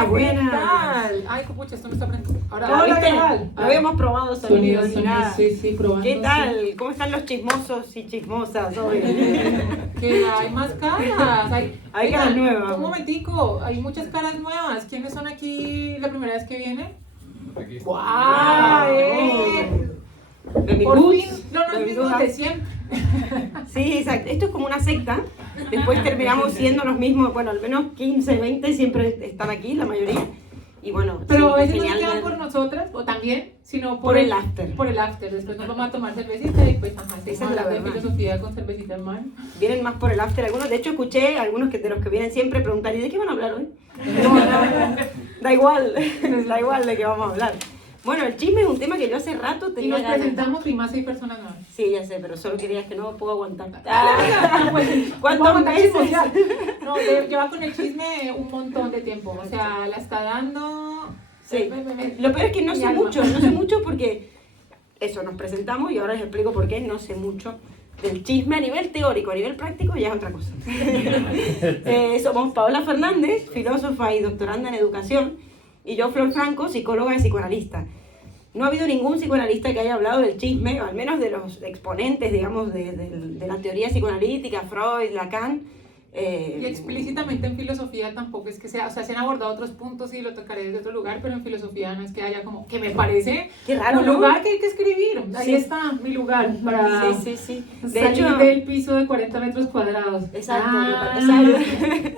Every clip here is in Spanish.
Hola, buenas. ¿Qué tal? Ay, pucha, esto me está aprendiendo. Ahora, Hola, ¿qué tal? no habíamos probado sonido ni nada. Sí, probando. ¿Qué tal? ¿Cómo están los chismosos y chismosas hoy? Que hay más caras. Hay caras nuevas. Un momentico, hay muchas caras nuevas. ¿Quiénes son aquí la primera vez que vienen? Aquí. ¡Guau! Por fin, no los mismos de siempre. Sí, exacto. Esto es como una secta. Después terminamos siendo los mismos, bueno, al menos 15, 20 siempre están aquí, la mayoría. Y bueno, Pero a sí, veces no se genial quedan ver- por nosotras, o también, sino Por el after. Por el after. Después nos vamos a tomar cervecita y pues, ajá, Esa es seguimos la hablando de verdad. filosofía con cervecita en mano. Vienen más por el after algunos. De hecho, escuché a algunos de los que vienen siempre preguntar, ¿y de qué van a hablar hoy? Da igual, da igual de qué vamos a hablar. Bueno, el chisme es un tema que yo hace rato Y tenía nos ganas. presentamos y más 6 personas nuevas. Sí, ya sé, pero solo querías que no puedo aguantar. ¿Cuántos meses? No, lleva con el chisme un montón de tiempo. O sea, la está dando. Sí. Lo peor es que no sé mucho porque eso, nos presentamos y ahora les explico por qué no sé mucho del chisme a nivel teórico, a nivel práctico ya es otra cosa. Somos Paola Fernández, filósofa y doctoranda en educación, y yo, Flor Franco, psicóloga y psicoanalista. No ha habido ningún psicoanalista que haya hablado del chisme, o al menos de los exponentes, digamos, de la teoría psicoanalítica, Freud, Lacan. Y explícitamente en filosofía tampoco es que sea, o sea, se han abordado otros puntos y lo tocaré desde otro lugar, pero en filosofía no es que haya como, que me parece Qué raro, un ¿no? lugar que hay que escribir. Ahí Sí. está mi lugar para Sí. de salir del piso de 40 metros cuadrados. Exacto,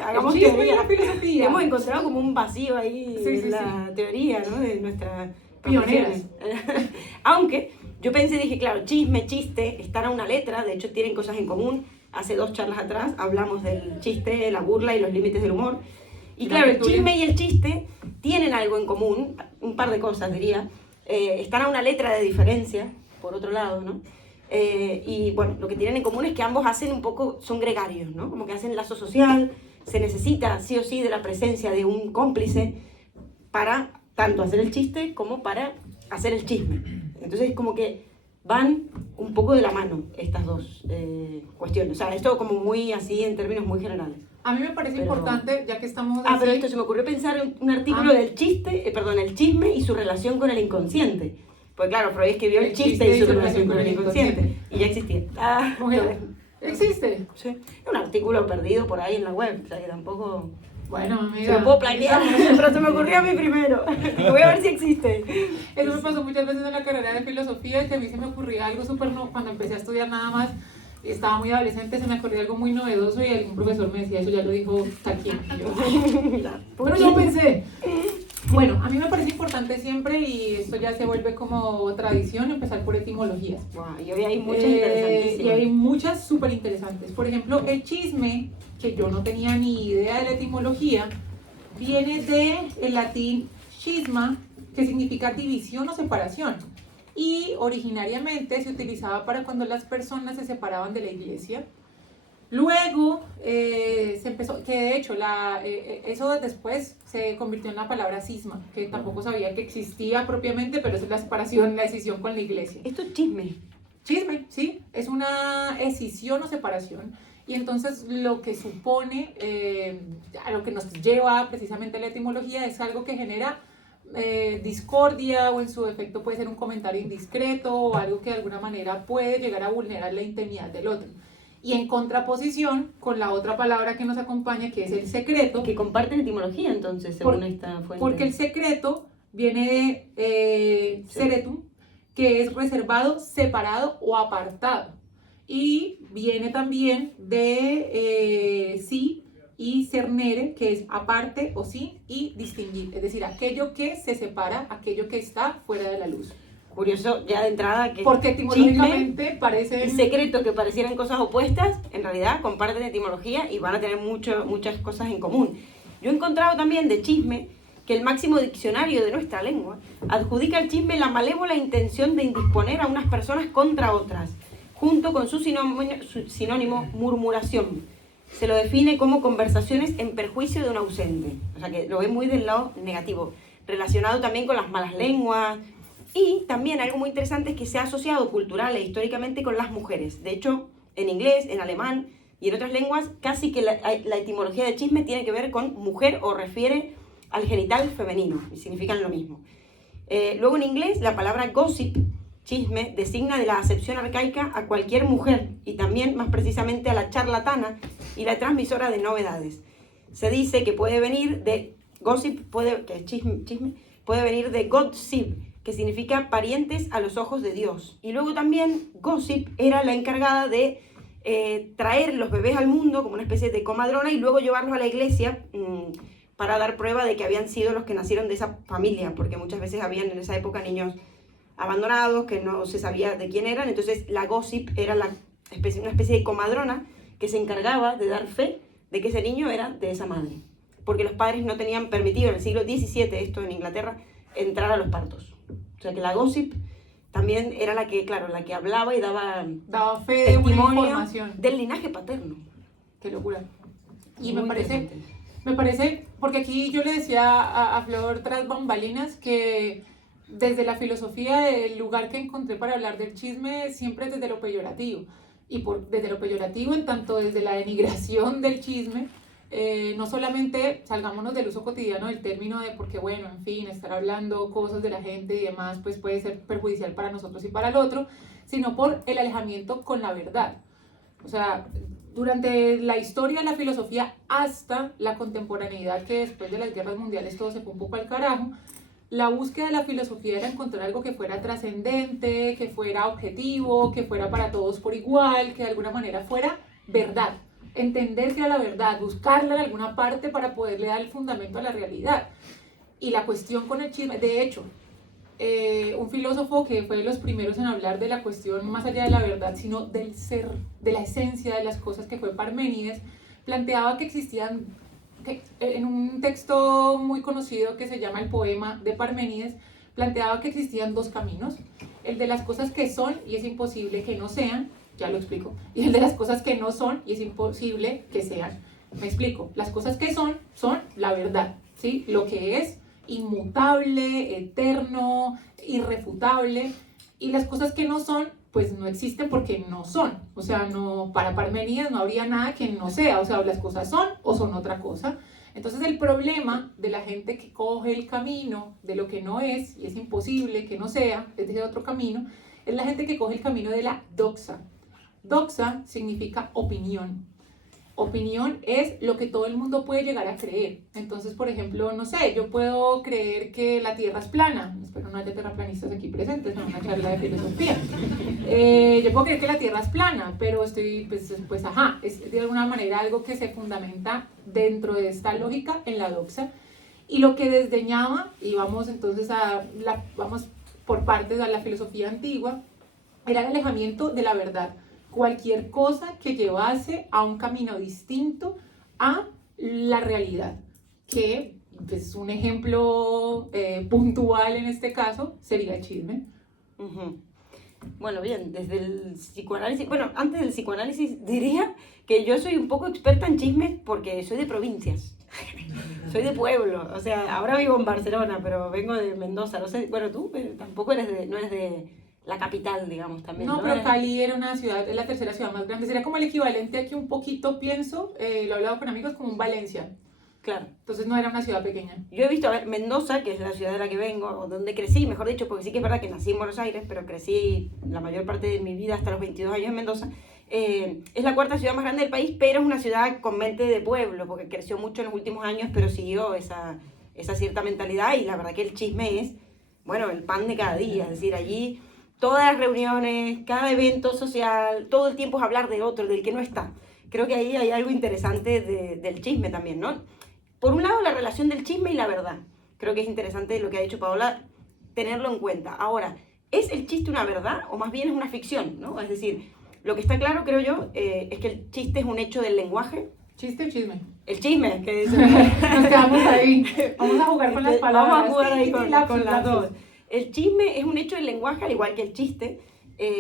hagamos el chisme y teoría. la filosofía. Hemos encontrado como un vacío ahí Sí, en la teoría, ¿no? De nuestra Pioneras. Aunque yo pensé, dije, claro, chisme, chiste, están a una letra, de hecho tienen cosas en común. Hace 2 charlas atrás hablamos del chiste, la burla y los límites del humor. Y claro, el chisme y el chiste tienen algo en común, un par de cosas diría. Están a una letra de diferencia, por otro lado, ¿no? Y bueno, lo que tienen en común es que ambos hacen un poco, son gregarios, ¿no? Como que hacen lazo social, se necesita sí o sí de la presencia de un cómplice para tanto hacer el chiste como para hacer el chisme. Entonces como que van un poco de la mano estas dos cuestiones. O sea, esto como muy así en términos muy generales. A mí me parece Pero- importante, ya que estamos Ah, así, pero esto se me ocurrió pensar en un artículo del chiste, el chisme y su relación con el inconsciente. Pues claro, Freud escribió el chiste y su relación con el inconsciente. Y ya existía. Ah, mujer, existe. sí. Es un artículo perdido por ahí en la web, o sea que tampoco... Bueno, Se amiga. lo puedo planear, pero se me ocurrió a mí primero. Voy a ver si existe. Eso me pasó muchas veces en la carrera de filosofía, que a mí se me ocurría algo súper cuando empecé a estudiar nada más, estaba muy adolescente, se me ocurría algo muy novedoso y algún profesor me decía, eso ya lo dijo Taquín. Y yo, pero yo pensé, bueno, a mí me parece importante siempre, y esto ya se vuelve como tradición, empezar por etimologías. Wow, y hoy hay muchas Y interesantísimas. hay muchas súper interesantes. Por ejemplo, el chisme, que yo no tenía ni idea de la etimología, viene del latín schisma, que significa división o separación. Y originariamente se utilizaba para cuando las personas se separaban de la iglesia. Luego se empezó, que de hecho eso después se convirtió en la palabra cisma, que tampoco sabía que existía propiamente, pero es la separación, la decisión con la iglesia. Esto es chisme. Chisme, sí, es una escisión o separación. Y entonces lo que supone, a lo que nos lleva precisamente a la etimología, es algo que genera discordia, o en su defecto puede ser un comentario indiscreto o algo que de alguna manera puede llegar a vulnerar la intimidad del otro. Y en contraposición con la otra palabra que nos acompaña, que es el secreto. Que comparten etimología entonces, según esta fuente. Porque el secreto viene de seretum, que es reservado, separado o apartado. Y viene también de sí y cernere, que es aparte o sí, y distinguir, es decir, aquello que se separa, aquello que está fuera de la luz. Curioso ya de entrada que Porque etimológicamente parece... y secreto que parecieran cosas opuestas, en realidad comparten etimología y van a tener muchas cosas en común. Yo he encontrado también de chisme que el máximo diccionario de nuestra lengua adjudica al chisme la malévola intención de indisponer a unas personas contra otras, junto con su sinónimo murmuración. Se lo define como conversaciones en perjuicio de un ausente. O sea que lo ve muy del lado negativo. Relacionado también con las malas lenguas. Y también algo muy interesante es que se ha asociado cultural e históricamente con las mujeres. De hecho, en inglés, en alemán y en otras lenguas, casi que la etimología de chisme tiene que ver con mujer o refiere al genital femenino, y significan lo mismo. Luego en inglés, la palabra gossip, chisme, designa de la acepción arcaica a cualquier mujer, y también más precisamente a la charlatana y la transmisora de novedades. Se dice que puede venir de gossip, que es chisme, puede venir de gossip, que significa parientes a los ojos de Dios. Y luego también gossip era la encargada de traer los bebés al mundo como una especie de comadrona y luego llevarlos a la iglesia para dar prueba de que habían sido los que nacieron de esa familia, porque muchas veces habían en esa época niños abandonados que no se sabía de quién eran. Entonces la gossip era una especie de comadrona que se encargaba de dar fe de que ese niño era de esa madre, porque los padres no tenían permitido en el siglo XVII, esto en Inglaterra, entrar a los partos. O sea que la gossip también era la que, claro, la que hablaba y daba fe de una testimonio información. del linaje paterno. Qué locura. Y Muy me parece, porque aquí yo le decía a Flor tras bambalinas que desde la filosofía, el lugar que encontré para hablar del chisme siempre es desde lo peyorativo. Y desde lo peyorativo, en tanto desde la denigración del chisme, no solamente salgámonos del uso cotidiano del término de porque, bueno, en fin, estar hablando cosas de la gente y demás, pues puede ser perjudicial para nosotros y para el otro, sino por el alejamiento con la verdad. O sea, durante la historia de la filosofía hasta la contemporaneidad, que después de las guerras mundiales todo se fue un poco al carajo, la búsqueda de la filosofía era encontrar algo que fuera trascendente, que fuera objetivo, que fuera para todos por igual, que de alguna manera fuera verdad. Entender que era la verdad, buscarla en alguna parte para poderle dar el fundamento a la realidad. Y la cuestión con el chisme, de hecho, un filósofo que fue de los primeros en hablar de la cuestión más allá de la verdad, sino del ser, de la esencia de las cosas, que fue Parménides, planteaba que existían, en un texto muy conocido que se llama El poema de Parménides, planteaba que existían dos caminos, el de las cosas que son y es imposible que no sean, ya lo explico, y el de las cosas que no son y es imposible que sean. Me explico, las cosas que son la verdad, ¿sí? Lo que es inmutable, eterno, irrefutable, y las cosas que no son, pues no existen porque no son. O sea, no, para Parménides no habría nada que no sea, o sea, las cosas son o son otra cosa. Entonces el problema de la gente que coge el camino de lo que no es y es imposible que no sea, es decir, otro camino, es la gente que coge el camino de la doxa. Doxa significa opinión. Opinión es lo que todo el mundo puede llegar a creer. Entonces, por ejemplo, no sé, yo puedo creer que la Tierra es plana. Espero no haya terraplanistas aquí presentes en una charla de filosofía. Yo puedo creer que la Tierra es plana, pero es de alguna manera algo que se fundamenta dentro de esta lógica en la doxa. Y lo que desdeñaba, y vamos entonces vamos por partes a la filosofía antigua, era el alejamiento de la verdad. Cualquier cosa que llevase a un camino distinto a la realidad, que pues, un ejemplo puntual en este caso sería el chisme. Uh-huh. Bueno, bien, desde el psicoanálisis, antes del psicoanálisis diría que yo soy un poco experta en chismes porque soy de provincias, soy de pueblo, o sea, ahora vivo en Barcelona, pero vengo de Mendoza, no sé, bueno, tú tampoco no eres de la capital, digamos, también. No, pero Cali era una ciudad, es la tercera ciudad más grande, sería como el equivalente aquí un poquito, pienso, lo he hablado con amigos, como un Valencia. Claro. Entonces no era una ciudad pequeña. Yo he visto, Mendoza, que es la ciudad de la que vengo, o donde crecí, mejor dicho, porque sí que es verdad que nací en Buenos Aires, pero crecí la mayor parte de mi vida hasta los 22 años en Mendoza. Es la cuarta ciudad más grande del país, pero es una ciudad con mente de pueblo, porque creció mucho en los últimos años, pero siguió esa cierta mentalidad, y la verdad que el chisme es, el pan de cada día, es decir, allí todas las reuniones, cada evento social, todo el tiempo es hablar del otro, del que no está. Creo que ahí hay algo interesante del chisme también, ¿no? Por un lado, la relación del chisme y la verdad. Creo que es interesante lo que ha dicho Paola, tenerlo en cuenta. Ahora, ¿es el chiste una verdad o más bien es una ficción, ¿no? Es decir, lo que está claro, creo yo, es que el chiste es un hecho del lenguaje. ¿Chiste o chisme? El chisme, que nos quedamos ahí. Vamos a jugar con las palabras. Vamos a jugar ahí con las dos. El chisme es un hecho del lenguaje, al igual que el chiste.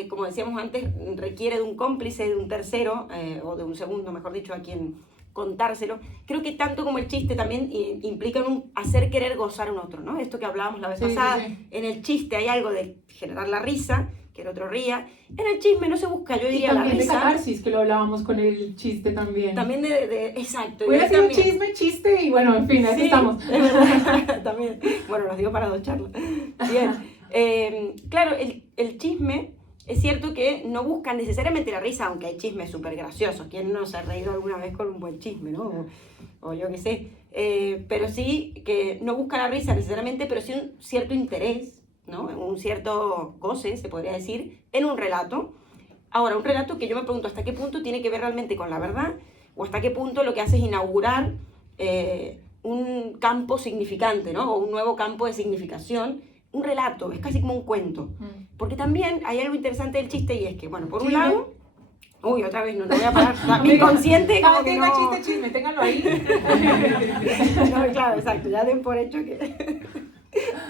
Como decíamos antes, requiere de un cómplice, de un tercero, o de un segundo, mejor dicho, a quien contárselo. Creo que tanto como el chiste también implica un hacer querer gozar a un otro, ¿no? Esto que hablábamos la vez pasada, sí. En el chiste hay algo de generar la risa, que el otro ría. En el chisme no se busca, yo Y diría, la también de risa. catarsis, que lo hablábamos con el chiste también. También exacto. Hubiera y sido también- chisme, chiste y bueno, en fin, así Sí, estamos. es verdad. También. Bueno, nos dio para 2 charlas. Bien. Claro, el chisme es cierto que no busca necesariamente la risa, aunque hay chismes súper graciosos. ¿Quién no se ha reído alguna vez con un buen chisme, no? O yo qué sé. Pero sí que no busca la risa necesariamente, pero sí un cierto interés, ¿no? Un cierto goce, se podría decir, en un relato. Ahora, un relato que yo me pregunto hasta qué punto tiene que ver realmente con la verdad o hasta qué punto lo que hace es inaugurar un campo significante, ¿no? O un nuevo campo de significación. Un relato, es casi como un cuento. Porque también hay algo interesante del chiste y es que, bueno, por un lado... Uy, otra vez no voy a parar. Mi inconsciente como que no... chiste, chisme, ténganlo ahí. No, claro, exacto, ya den por hecho que...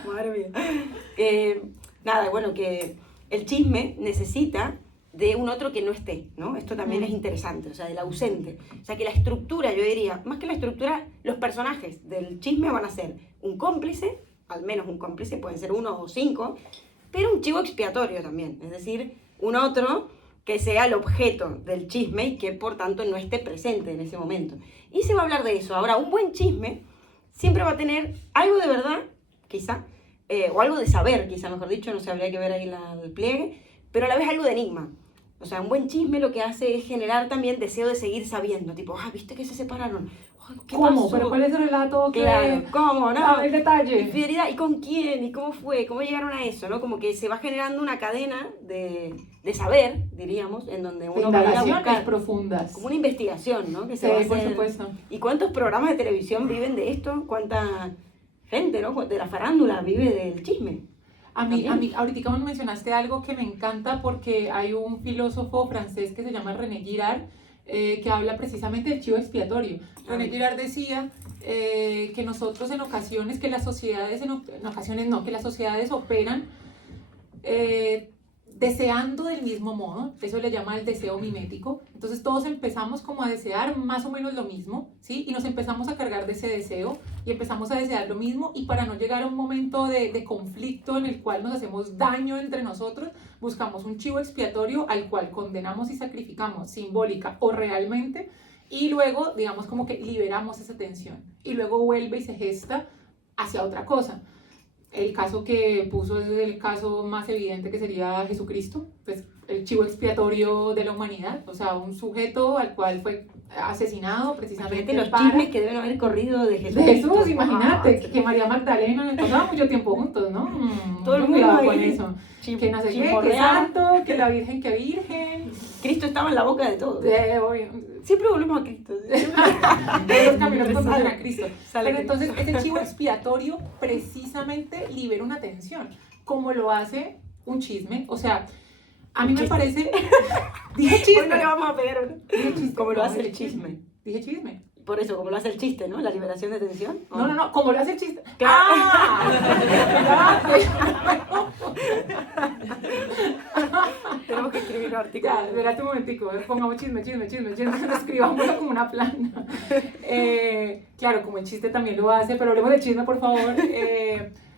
Madre mía. Nada, bueno, que el chisme necesita de un otro que no esté, ¿no? Esto también es interesante, o sea, del ausente. O sea, que la estructura, yo diría, más que la estructura, los personajes del chisme van a ser un cómplice, al menos un cómplice, pueden ser 1 o 5, pero un chivo expiatorio también, es decir, un otro que sea el objeto del chisme y que por tanto no esté presente en ese momento. Y se va a hablar de eso. Ahora, un buen chisme siempre va a tener algo de verdad, quizá, o algo de saber, quizá mejor dicho, no sé, habría que ver ahí el pliegue, pero a la vez algo de enigma. O sea, un buen chisme lo que hace es generar también deseo de seguir sabiendo, tipo, ¿viste que se separaron? ¿Qué ¿Cómo? pasó? ¿Pero cuál es el relato? Claro, ¿cómo? No, el detalle. Infidelidad, ¿y con quién? ¿Y cómo fue? ¿Cómo llegaron a eso? ¿No? Como que se va generando una cadena de saber, diríamos, en donde uno va a ir a Indagaciones buscar. profundas. Como una investigación, ¿no? Que se Sí, va a hacer. por supuesto. ¿Y cuántos programas de televisión viven de esto? ¿Cuánta gente, ¿no? De la farándula vive del chisme? A mí, ahorita me mencionaste algo que me encanta porque hay un filósofo francés que se llama René Girard, que habla precisamente del chivo expiatorio. René Girard decía que nosotros en ocasiones, que las sociedades, en ocasiones no, que las sociedades operan deseando del mismo modo, eso le llama el deseo mimético. Entonces todos empezamos como a desear más o menos lo mismo, ¿sí? Y nos empezamos a cargar de ese deseo y empezamos a desear lo mismo, y para no llegar a un momento de conflicto en el cual nos hacemos daño entre nosotros, buscamos un chivo expiatorio al cual condenamos y sacrificamos simbólica o realmente, y luego digamos como que liberamos esa tensión y luego vuelve y se gesta hacia otra cosa. El caso que puso es el caso más evidente, que sería Jesucristo, pues el chivo expiatorio de la humanidad, o sea, un sujeto al cual fue asesinado precisamente. Imagínate los chismes que deben haber corrido de Jesús. De Jesús, imagínate, que María Magdalena les pasaba mucho tiempo juntos, ¿no? Todo el mundo cuidado con ahí, eso. Que no sé qué, que chimorreado. santo, que la virgen, que virgen. Cristo estaba en la boca de todos. Obvio. Siempre volvemos a Cristo. Todos los caminos conducen a Cristo. Sale Pero Cristo. entonces ese chivo expiatorio precisamente libera una tensión, como lo hace un chisme. O sea, a mí me parece... Dije Hoy chisme. no le vamos a pegar uno. Dije chisme. Como lo No, hace el dije chisme. Dije chisme. Por eso, como lo hace el chiste, ¿no? La liberación de tensión. ¿O No, como lo hace el chiste. Claro. Tenemos que escribir un artículo. Ya, espérate un momentico, pongamos chisme, escribámoslo como una plana. Claro, como el chiste también lo hace, pero hablemos del chisme, por favor.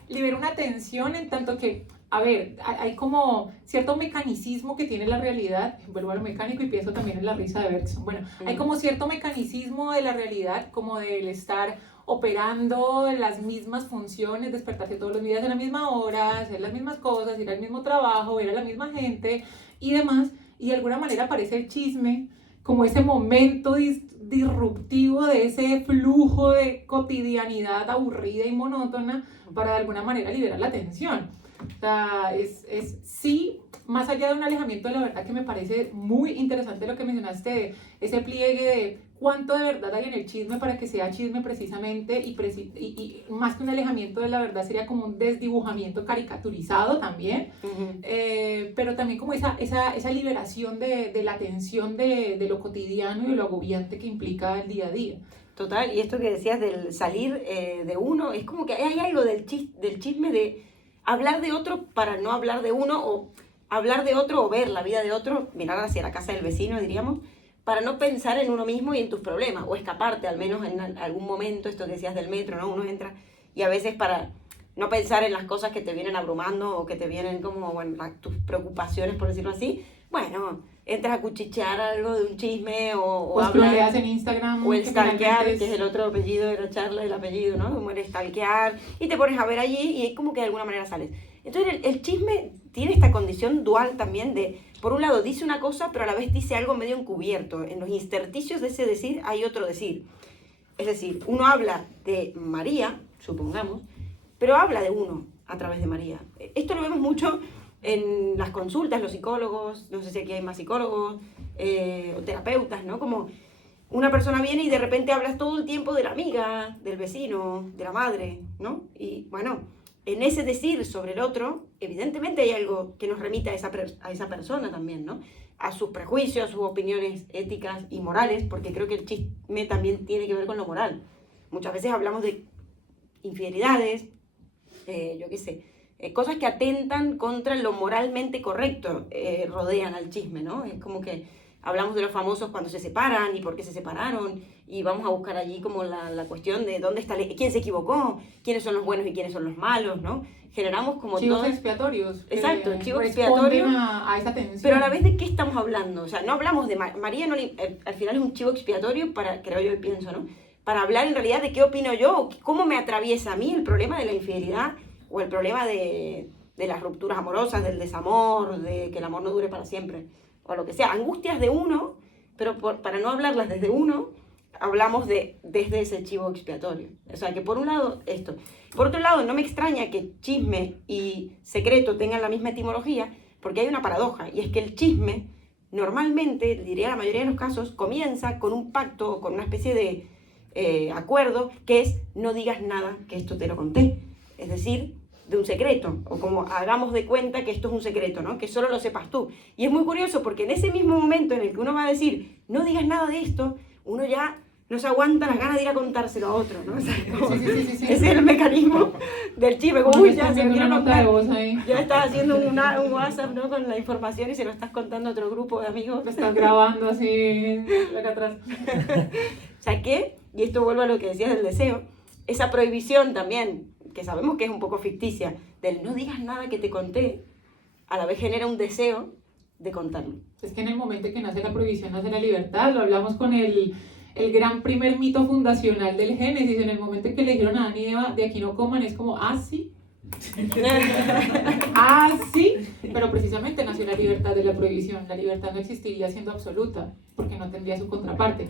Libera una tensión en tanto que, a ver, hay como cierto mecanicismo que tiene la realidad. Vuelvo a lo mecánico y pienso también en la risa de Bergson. Bueno, hay como cierto mecanismo de la realidad, como del estar operando las mismas funciones, despertarse todos los días a la misma hora, hacer las mismas cosas, ir al mismo trabajo, ver a la misma gente y demás, y de alguna manera aparece el chisme como ese momento disruptivo de ese flujo de cotidianidad aburrida y monótona para de alguna manera liberar la tensión. O sea, es sí, más allá de un alejamiento de la verdad, que me parece muy interesante lo que mencionaste, de ese pliegue de cuánto de verdad hay en el chisme para que sea chisme precisamente, y más que un alejamiento de la verdad sería como un desdibujamiento caricaturizado también, pero también como esa liberación de la tensión de lo cotidiano y de lo agobiante que implica el día a día. Total, y esto que decías del salir de uno, es como que hay algo del chisme de hablar de otro para no hablar de uno, o hablar de otro o ver la vida de otro, mirar hacia la casa del vecino, diríamos, para no pensar en uno mismo y en tus problemas, o escaparte al menos en algún momento, esto que decías del metro, ¿no? Uno entra y a veces para no pensar en las cosas que te vienen abrumando o que te vienen como, bueno, tus preocupaciones, por decirlo así. Bueno, entras a cuchichear algo de un chisme o hablas en Instagram. O el stalkear, que es el otro apellido de la charla, el apellido, ¿no? Como el stalkear, y te pones a ver allí y es como que de alguna manera sales. Entonces el chisme tiene esta condición dual también de, por un lado dice una cosa, pero a la vez dice algo medio encubierto. En los intersticios de ese decir hay otro decir. Es decir, uno habla de María, supongamos, pero habla de uno a través de María. Esto lo vemos mucho en las consultas, los psicólogos, no sé si aquí hay más psicólogos o terapeutas, ¿no? Como una persona viene y de repente hablas todo el tiempo de la amiga, del vecino, de la madre, ¿no? Y bueno, en ese decir sobre el otro, evidentemente hay algo que nos remite a esa persona también, ¿no? A sus prejuicios, a sus opiniones éticas y morales, porque creo que el chisme también tiene que ver con lo moral. Muchas veces hablamos de infidelidades, yo qué sé, cosas que atentan contra lo moralmente correcto, rodean al chisme, ¿no? Es como que hablamos de los famosos cuando se separan y por qué se separaron, y vamos a buscar allí como la cuestión de dónde está, quién se equivocó, quiénes son los buenos y quiénes son los malos, ¿no? Generamos como chivos expiatorios. Exacto, chivos expiatorios. A esa tensión. Pero a la vez, ¿de qué estamos hablando? O sea, no hablamos de María, no, al final es un chivo expiatorio para, creo yo y pienso, ¿no? Para hablar en realidad de qué opino yo, cómo me atraviesa a mí el problema de la infidelidad o el problema de las rupturas amorosas, del desamor, de que el amor no dure para siempre, o lo que sea. Angustias de uno, pero para no hablarlas desde uno, hablamos desde ese chivo expiatorio. O sea, que por un lado esto. Por otro lado, no me extraña que chisme y secreto tengan la misma etimología, porque hay una paradoja, y es que el chisme normalmente, diría la mayoría de los casos, comienza con un pacto, con una especie de acuerdo, que es no digas nada, que esto te lo conté. Es decir, de un secreto, o como hagamos de cuenta que esto es un secreto, ¿no? Que solo lo sepas tú. Y es muy curioso porque en ese mismo momento en el que uno va a decir no digas nada de esto, uno ya no se aguanta las ganas de ir a contárselo a otro, ¿no? O sea, sí. Ese es el mecanismo del chisme. Como, uy, ya se quiero contar. Ya estás haciendo un WhatsApp, ¿no? Con la información y se lo estás contando a otro grupo de amigos. Lo estás grabando así, acá atrás. O sea, ¿qué? Y esto vuelve a lo que decías del deseo. Esa prohibición también, que sabemos que es un poco ficticia, del no digas nada que te conté, a la vez genera un deseo de contarlo. Es que en el momento en que nace la prohibición, nace la libertad. Lo hablamos con el gran primer mito fundacional del Génesis. En el momento en que le dijeron a Adán y Eva, de aquí no coman, es como, sí. Sí. Pero precisamente nació la libertad de la prohibición. La libertad no existiría siendo absoluta, porque no tendría su contraparte.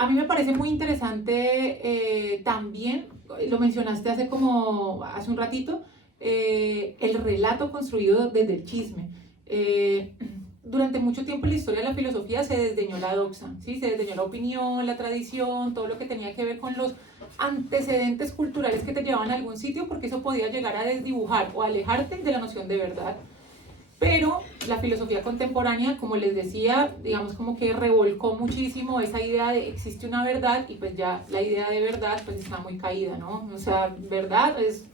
A mí me parece muy interesante también, lo mencionaste hace un ratito, el relato construido desde el chisme. Durante mucho tiempo en la historia de la filosofía se desdeñó la doxa, ¿sí? Se desdeñó la opinión, la tradición, todo lo que tenía que ver con los antecedentes culturales que te llevaban a algún sitio, porque eso podía llegar a desdibujar o alejarte de la noción de verdad. Pero la filosofía contemporánea, como les decía, digamos como que revolcó muchísimo esa idea de existe una verdad, y pues ya la idea de verdad pues está muy caída, ¿no? O sea, verdad es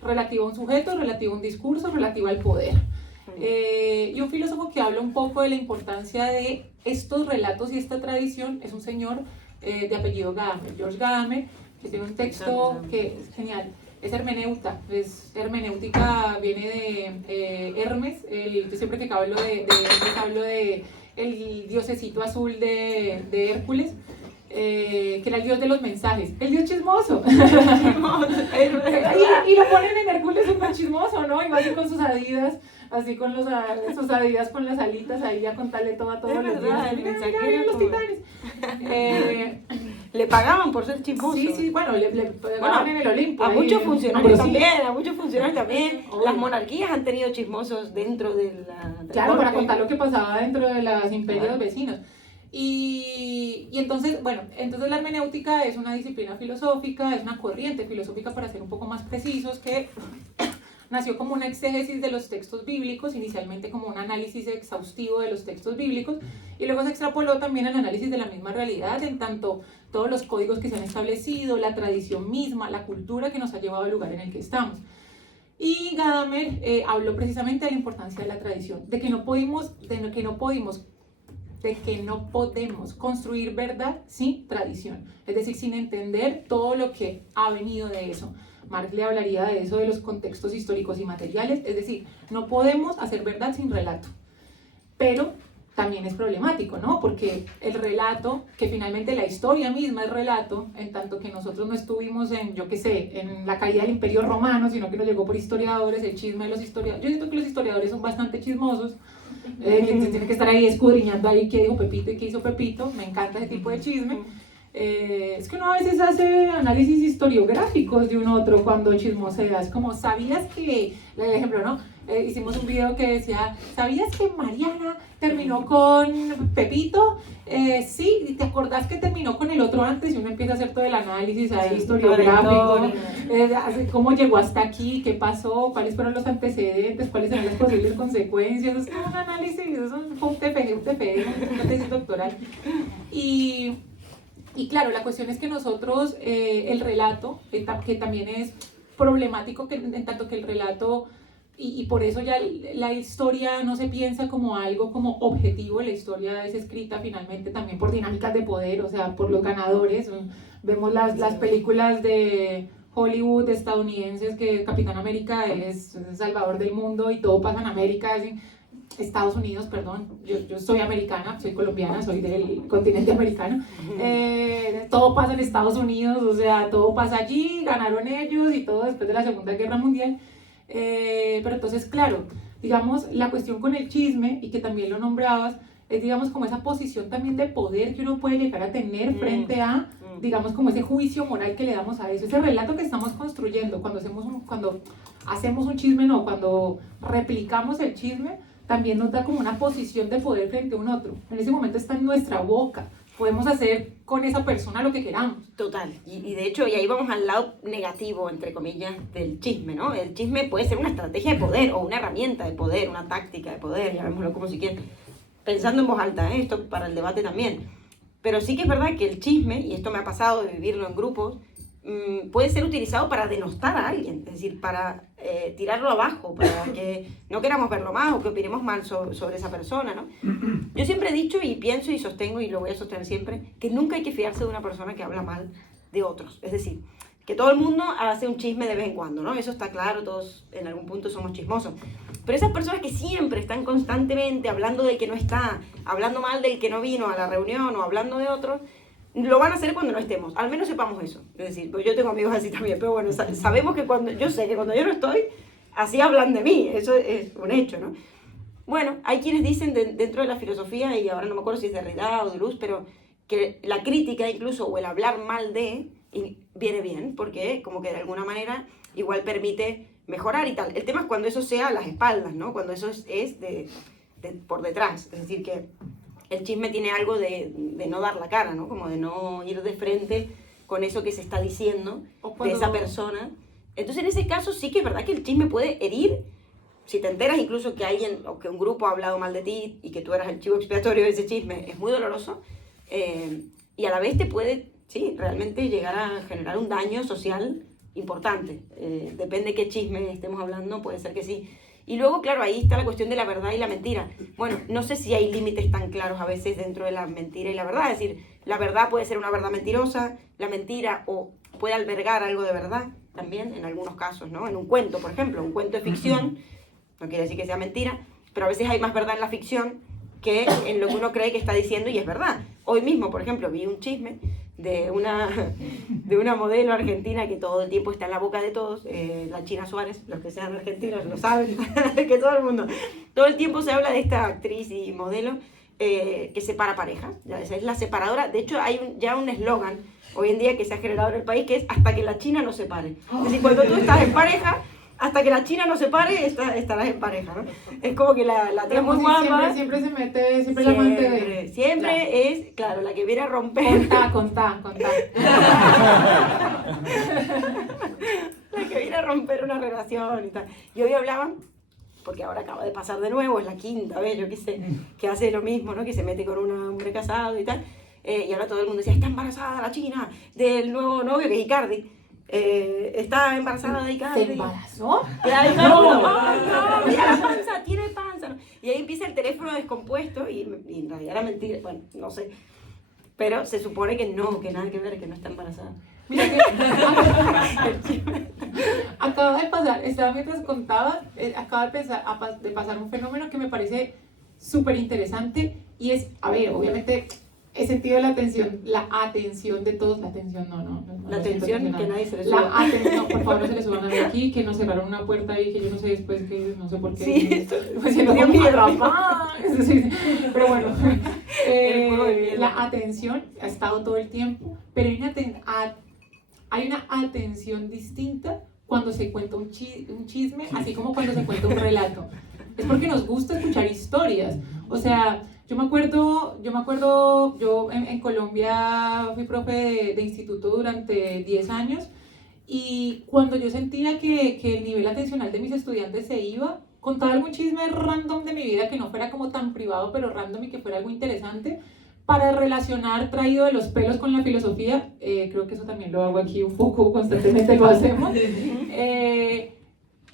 relativo a un sujeto, relativo a un discurso, relativo al poder. Y un filósofo que habla un poco de la importancia de estos relatos y esta tradición es un señor de apellido Gadamer, George Gadamer, que tiene un texto que es genial. Es hermenéutica, viene de Hermes. Yo siempre que hablo de Hermes hablo de el diosecito azul de Hércules, que era el dios de los mensajes, el dios chismoso. Y lo ponen en Hércules súper chismoso, ¿no? Y va así con sus adidas, así con sus adidas con las alitas ahí a contarle todo a todos los días. Los titanes. Le pagaban por ser chismoso. Sí, bueno, le pagaban en el Olimpo. A muchos funcionarios también, Las monarquías han tenido chismosos dentro de la... Claro, para contar lo que pasaba dentro de los imperios vecinos. Y entonces, bueno, entonces la hermenéutica es una disciplina filosófica, es una corriente filosófica, para ser un poco más precisos, que nació como una exégesis de los textos bíblicos, inicialmente como un análisis exhaustivo de los textos bíblicos, y luego se extrapoló también al análisis de la misma realidad, en tanto todos los códigos que se han establecido, la tradición misma, la cultura que nos ha llevado al lugar en el que estamos. Y Gadamer habló precisamente de la importancia de la tradición, de que no podemos construir verdad sin tradición, es decir, sin entender todo lo que ha venido de eso. Marx le hablaría de eso, de los contextos históricos y materiales, es decir, no podemos hacer verdad sin relato, pero también es problemático, ¿no? Porque el relato, que finalmente la historia misma es relato, en tanto que nosotros no estuvimos en, yo qué sé, en la caída del Imperio Romano, sino que nos llegó por historiadores, el chisme de los historiadores. Yo siento que los historiadores son bastante chismosos, que tienen que estar ahí escudriñando ahí qué dijo Pepito y qué hizo Pepito, me encanta ese tipo de chisme. Es que uno a veces hace análisis historiográficos de un otro cuando chismosea, es como, ¿sabías que, el ejemplo, ¿no? Hicimos un video que decía, ¿sabías que Mariana terminó con Pepito? Sí, ¿y te acordás que terminó con el otro antes? Y uno empieza a hacer todo el análisis ahí historiográfico, cómo llegó hasta aquí, qué pasó, cuáles fueron los antecedentes, cuáles eran las posibles consecuencias, es como un análisis, es un TFG, una tesis doctoral. Y claro, la cuestión es que nosotros, el relato, que también es problemático, en tanto que el relato, y por eso ya la historia no se piensa como algo como objetivo, la historia es escrita finalmente también por dinámicas de poder, o sea, por los ganadores. Vemos las películas de Hollywood estadounidenses que Capitán América es el salvador del mundo y todo pasa en América, Estados Unidos, perdón, yo soy americana, soy colombiana, soy del continente americano, todo pasa en Estados Unidos, o sea, todo pasa allí, ganaron ellos y todo después de la Segunda Guerra Mundial, pero entonces, claro, digamos, la cuestión con el chisme, y que también lo nombrabas, es, digamos, como esa posición también de poder que uno puede llegar a tener frente a, digamos, como ese juicio moral que le damos a eso, ese relato que estamos construyendo cuando hacemos un chisme, no, cuando replicamos el chisme, también nos da como una posición de poder frente a un otro. En ese momento está en nuestra boca. Podemos hacer con esa persona lo que queramos. Total. Y de hecho, y ahí vamos al lado negativo, entre comillas, del chisme, ¿no? El chisme puede ser una estrategia de poder o una herramienta de poder, una táctica de poder, llamémoslo como si quieran. Pensando en voz alta, esto para el debate también. Pero sí que es verdad que el chisme, y esto me ha pasado de vivirlo en grupos, puede ser utilizado para denostar a alguien, es decir, para tirarlo abajo, para que no queramos verlo más o que opinemos mal sobre esa persona, ¿no? Yo siempre he dicho y pienso y sostengo, y lo voy a sostener siempre, que nunca hay que fiarse de una persona que habla mal de otros. Es decir, que todo el mundo hace un chisme de vez en cuando, ¿no? Eso está claro, todos en algún punto somos chismosos. Pero esas personas que siempre están constantemente hablando del que no está, hablando mal del que no vino a la reunión o hablando de otros, lo van a hacer cuando no estemos, al menos sepamos eso. Es decir, pues yo tengo amigos así también, pero bueno, sabemos que yo sé que cuando yo no estoy, así hablan de mí, eso es un hecho, ¿no? Bueno, hay quienes dicen dentro de la filosofía, y ahora no me acuerdo si es de Derrida o de Deleuze, pero que la crítica incluso, o el hablar mal de, viene bien, porque como que de alguna manera igual permite mejorar y tal. El tema es cuando eso sea a las espaldas, ¿no? Cuando eso es por detrás, es decir, que el chisme tiene algo de no dar la cara, ¿no? Como de no ir de frente con eso que se está diciendo de esa persona. Entonces, en ese caso, sí que es verdad que el chisme puede herir. Si te enteras incluso que alguien o que un grupo ha hablado mal de ti y que tú eras el chivo expiatorio de ese chisme, es muy doloroso. Y a la vez te puede, sí, realmente llegar a generar un daño social importante. Depende qué chisme estemos hablando, puede ser que sí. Y luego, claro, ahí está la cuestión de la verdad y la mentira. Bueno, no sé si hay límites tan claros a veces dentro de la mentira y la verdad. Es decir, la verdad puede ser una verdad mentirosa, la mentira o puede albergar algo de verdad también, en algunos casos, ¿no? En un cuento, por ejemplo, un cuento de ficción, no quiere decir que sea mentira, pero a veces hay más verdad en la ficción que en lo que uno cree que está diciendo y es verdad. Hoy mismo, por ejemplo, vi un chisme de una modelo argentina que todo el tiempo está en la boca de todos, la China Suárez, los que sean argentinos lo saben, que todo el tiempo se habla de esta actriz y modelo que separa pareja, ya esa es la separadora. De hecho, hay ya un eslogan hoy en día que se ha generado en el país que es hasta que la China no se pare. Es decir, cuando tú estás en pareja, hasta que la China no se pare, estarás en pareja, ¿no? Es como que la tía muy guapa. Siempre se mete, siempre la amante de... Siempre claro. Es, claro, la que viene a romper. Contá. La que viene a romper una relación y tal. Y hoy hablaban, porque ahora acaba de pasar de nuevo, es la quinta vez, yo qué sé, que hace lo mismo, ¿no? Que se mete con un hombre casado y tal. Y ahora todo el mundo decía, está embarazada la China del nuevo novio, que es Icardi. Está embarazada de Icardi. ¿Se embarazó? No, mira la panza, tiene panza. ¿No? Y ahí empieza el teléfono descompuesto y en realidad era mentira, bueno, no sé. Pero se supone que no, que nada que ver, que no está embarazada. Mira que acaba de pasar, estaba mientras contaba, acaba de pasar un fenómeno que me parece súper interesante y es, a ver, obviamente he sentido la atención de todos, la atención, no la atención que nadie se le suba. suba. La atención, no, por favor, no se le suban a ver aquí, que nos cerraron una puerta ahí, que yo no sé después, que no sé por qué. Sí, pues se nos dio miedo, papá. Pero bueno, la atención ha estado todo el tiempo, pero hay una atención distinta cuando se cuenta un chisme, así como cuando se cuenta un relato. Es porque nos gusta escuchar historias. O sea, yo me acuerdo, yo en Colombia fui profe de instituto durante 10 años y cuando yo sentía que el nivel atencional de mis estudiantes se iba, contaba algún chisme random de mi vida que no fuera como tan privado, pero random y que fuera algo interesante, para relacionar traído de los pelos con la filosofía. Creo que eso también lo hago aquí un poco, constantemente lo hacemos.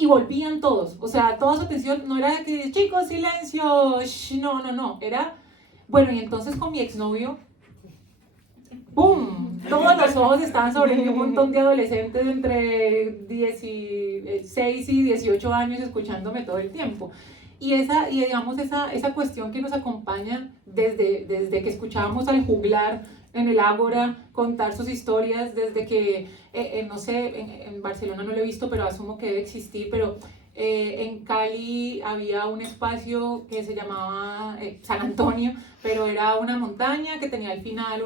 Y volvían todos, o sea, toda su atención no era de que, chicos, silencio, no, era, bueno, y entonces con mi exnovio, ¡pum! Todos los ojos estaban sobre mí, un montón de adolescentes entre 16 y 18 años escuchándome todo el tiempo. Y digamos, esa cuestión que nos acompaña desde que escuchábamos al juglar en el Ágora contar sus historias, desde que, no sé, en Barcelona no lo he visto, pero asumo que debe existir, pero en Cali había un espacio que se llamaba San Antonio, pero era una montaña que tenía al final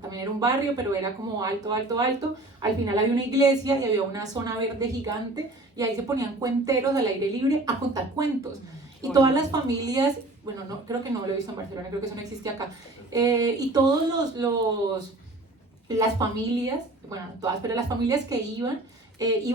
también era un barrio, pero era como alto, al final había una iglesia y había una zona verde gigante, y ahí se ponían cuenteros al aire libre a contar cuentos. Y todas las familias, bueno, no, creo que no lo he visto en Barcelona, creo que eso no existe acá, y todos las familias, bueno, no todas, pero las familias que iban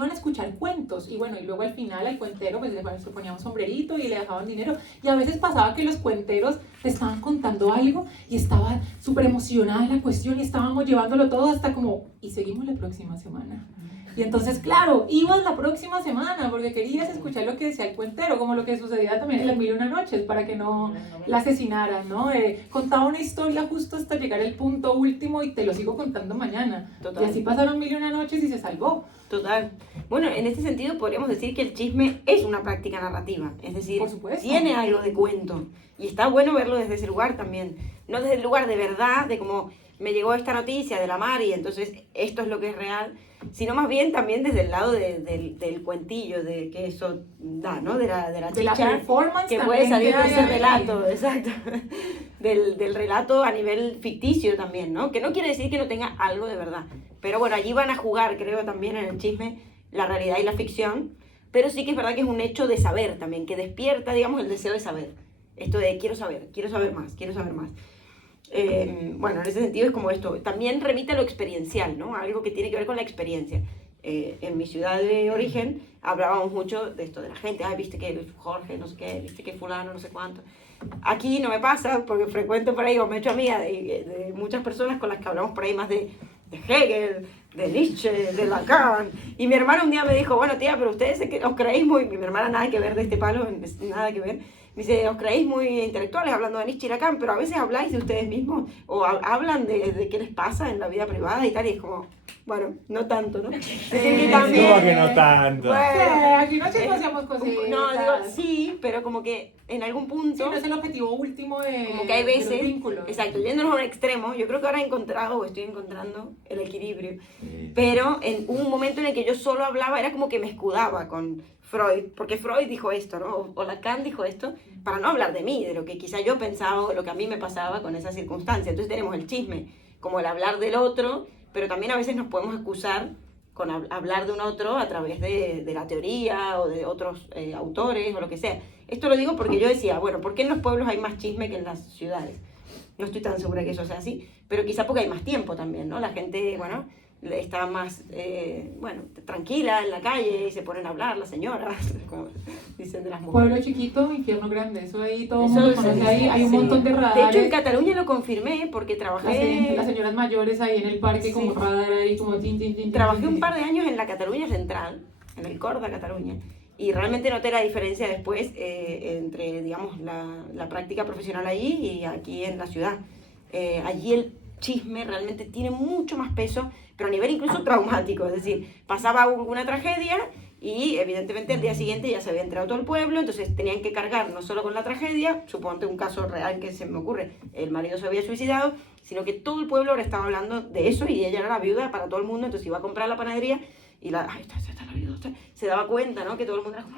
a escuchar cuentos, y bueno, y luego al final al cuentero pues se ponía un sombrerito y le dejaban dinero, y a veces pasaba que los cuenteros te estaban contando algo y estaba súper emocionada la cuestión y estábamos llevándolo todo hasta como, y seguimos la próxima semana. Y entonces, claro, ibas la próxima semana porque querías escuchar lo que decía el cuentero, como lo que sucedía también en Las Mil y Una Noches, para que no la asesinaran, ¿no? Contaba una historia justo hasta llegar al punto último y te lo sigo contando mañana. Total. Y así pasaron 1001 noches y se salvó. Total. Bueno, en este sentido podríamos decir que el chisme es una práctica narrativa, es decir, tiene algo de cuento. Y está bueno verlo desde ese lugar también, no desde el lugar de verdad, de como me llegó esta noticia de la Mari, entonces esto es lo que es real, sino más bien también desde el lado del cuentillo, de que eso da, ¿no? De la chicha, performance que puede salir de ese relato, exacto, del relato a nivel ficticio también, ¿no? Que no quiere decir que no tenga algo de verdad, pero bueno, allí van a jugar, creo, también en el chisme, la realidad y la ficción, pero sí que es verdad que es un hecho de saber también, que despierta, digamos, el deseo de saber, esto de quiero saber más. Bueno, en ese sentido es como esto, también remite a lo experiencial, ¿no? Algo que tiene que ver con la experiencia. En mi ciudad de origen hablábamos mucho de esto de la gente, viste que Jorge, no sé qué, viste que fulano, no sé cuánto. Aquí no me pasa, porque frecuento por ahí, o me he hecho amiga de muchas personas con las que hablamos por ahí más de Hegel, de Nietzsche, de Lacan. Y mi hermana un día me dijo, bueno tía, pero ustedes os creéis muy, mi hermana nada que ver de este palo, nada que ver. Me dice, os creéis muy intelectuales hablando de Nietzsche y Lacan, pero a veces habláis de ustedes mismos o hablan de qué les pasa en la vida privada y tal, y es como, bueno, no tanto, ¿no? ¿Cómo que no tanto? Bueno, aquí no chismoseamos cositas. No, digo, sí, pero como que en algún punto... Sí, no es el objetivo último de como que hay veces, de los vínculos. Exacto, yéndonos a un extremo, yo creo que ahora he encontrado, o estoy encontrando el equilibrio, pero en un momento en el que yo solo hablaba, era como que me escudaba con Freud, porque Freud dijo esto, ¿no? O Lacan dijo esto, para no hablar de mí, de lo que quizá yo pensaba o lo que a mí me pasaba con esa circunstancia. Entonces tenemos el chisme, como el hablar del otro, pero también a veces nos podemos excusar con hablar de un otro a través de la teoría o de otros autores o lo que sea. Esto lo digo porque yo decía, bueno, ¿por qué en los pueblos hay más chisme que en las ciudades? No estoy tan segura que eso sea así, pero quizá porque hay más tiempo también, ¿no? La gente, bueno, está más, tranquila en la calle y se ponen a hablar las señoras, como dicen de las mujeres. Pueblo chiquito, infierno grande, eso ahí todo el mundo conoce, ahí hay un montón de radares. De hecho, en Cataluña lo confirmé porque trabajé... Las señoras mayores ahí en el parque con un radar ahí como tin. Trabajé un par de años en la Cataluña Central, en el cor de Cataluña, y realmente noté la diferencia después entre, digamos, la práctica profesional allí y aquí en la ciudad. Allí chisme realmente tiene mucho más peso, pero a nivel incluso traumático. Es decir, pasaba una tragedia y evidentemente al día siguiente ya se había enterado todo el pueblo, entonces tenían que cargar no solo con la tragedia, suponte un caso real que se me ocurre, el marido se había suicidado, sino que todo el pueblo ahora estaba hablando de eso y ella era la viuda para todo el mundo, entonces iba a comprar la panadería y está la viuda, se daba cuenta, ¿no? Que todo el mundo era como,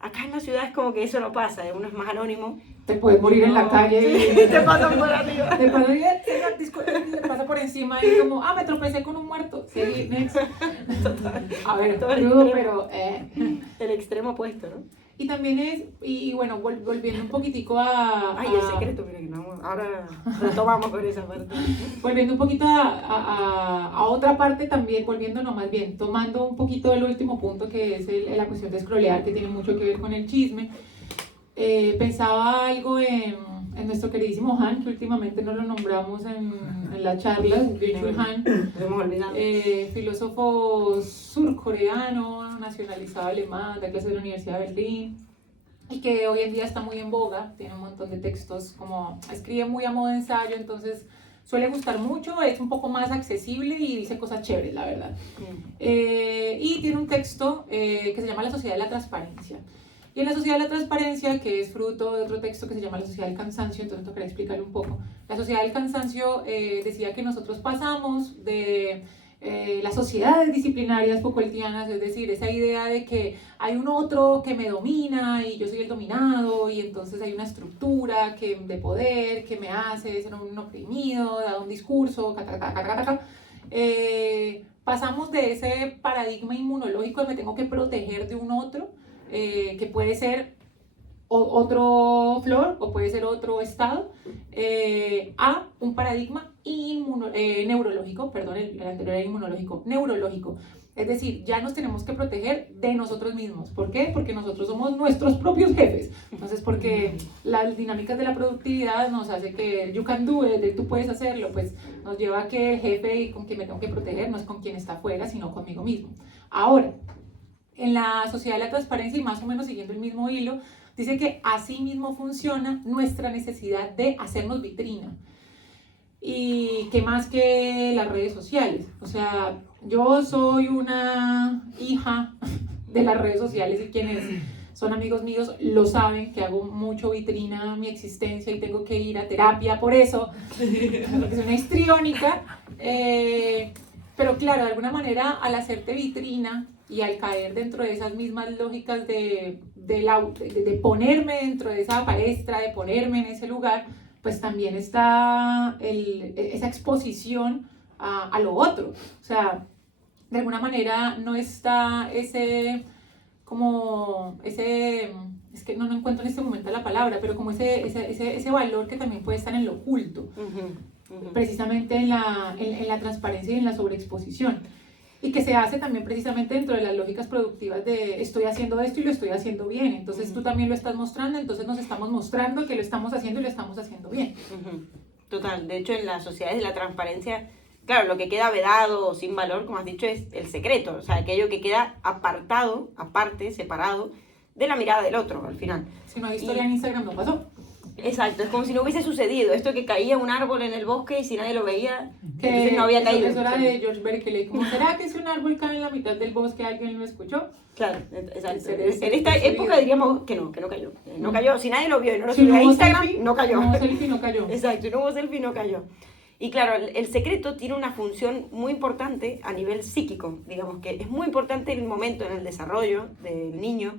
acá en la ciudad es como que eso no pasa, uno es más anónimo. Te puedes morir en la calle. Sí, te pasan por arriba. Te pasa por encima y como, me tropecé con un muerto. Sí, next. A ver, crudo, pero... El extremo opuesto, ¿no? Y también es, y bueno, volviendo un poquitico a... El secreto, mira que no, ahora retomamos con esa parte. Volviendo un poquito a otra parte también, volviendo no, más bien, tomando un poquito el último punto que es la cuestión de scrollear, que tiene mucho que ver con el chisme. Pensaba algo en nuestro queridísimo Han, que últimamente no lo nombramos en la charla, Byung-Chul Han, filósofo surcoreano, nacionalizado alemán, da clases de la Universidad de Berlín, y que hoy en día está muy en boga, tiene un montón de textos, como escribe muy a modo de ensayo, entonces suele gustar mucho, es un poco más accesible y dice cosas chéveres, la verdad. Y tiene un texto que se llama La Sociedad de la Transparencia. Y en La Sociedad de la Transparencia, que es fruto de otro texto que se llama La Sociedad del Cansancio, entonces tocaré explicarle un poco. La Sociedad del Cansancio decía que nosotros pasamos de las sociedades disciplinarias Foucaultianas, es decir, esa idea de que hay un otro que me domina y yo soy el dominado, y entonces hay una estructura de poder que me hace ser un oprimido, da un discurso, pasamos de ese paradigma inmunológico de me tengo que proteger de un otro, que puede ser otro flor o puede ser otro estado, a un paradigma neurológico, perdón, el anterior era inmunológico, neurológico. Es decir, ya nos tenemos que proteger de nosotros mismos. ¿Por qué? Porque nosotros somos nuestros propios jefes. Entonces, porque las dinámicas de la productividad nos hace que you can do it, tú puedes hacerlo, pues nos lleva a que el jefe con quien me tengo que proteger no es con quien está afuera, sino conmigo mismo. Ahora, en la Sociedad de la Transparencia, y más o menos siguiendo el mismo hilo, dice que así mismo funciona nuestra necesidad de hacernos vitrina. Y qué más que las redes sociales. O sea, yo soy una hija de las redes sociales, y quienes son amigos míos lo saben, que hago mucho vitrina a mi existencia y tengo que ir a terapia por eso, porque soy una histriónica. Pero claro, de alguna manera, al hacerte vitrina y al caer dentro de esas mismas lógicas de ponerme dentro de esa palestra, de ponerme en ese lugar, pues también está esa exposición a lo otro. O sea, de alguna manera no está es que no encuentro en este momento la palabra, pero como ese valor que también puede estar en lo oculto, precisamente en la transparencia y en la sobreexposición. Y que se hace también precisamente dentro de las lógicas productivas de estoy haciendo esto y lo estoy haciendo bien, entonces tú también lo estás mostrando, entonces nos estamos mostrando que lo estamos haciendo y lo estamos haciendo bien. Total, de hecho en las sociedades de la transparencia, claro, lo que queda vedado o sin valor, como has dicho, es el secreto, o sea, aquello que queda apartado, aparte, separado de la mirada del otro, al final. Si no hay historia en Instagram, no pasó. Exacto, es como si no hubiese sucedido, esto que caía un árbol en el bosque y si nadie lo veía, entonces no había caído. Eso era de George Berkeley, como ¿será que si un árbol cae en la mitad del bosque alguien lo escuchó? Claro, exacto. En esta época diríamos que no cayó. No cayó, si nadie lo vio y no lo subió a Instagram, no cayó. No hubo selfie, no cayó. Exacto, y no hubo selfie, no cayó. Y claro, el secreto tiene una función muy importante a nivel psíquico, digamos que es muy importante el momento en el desarrollo del niño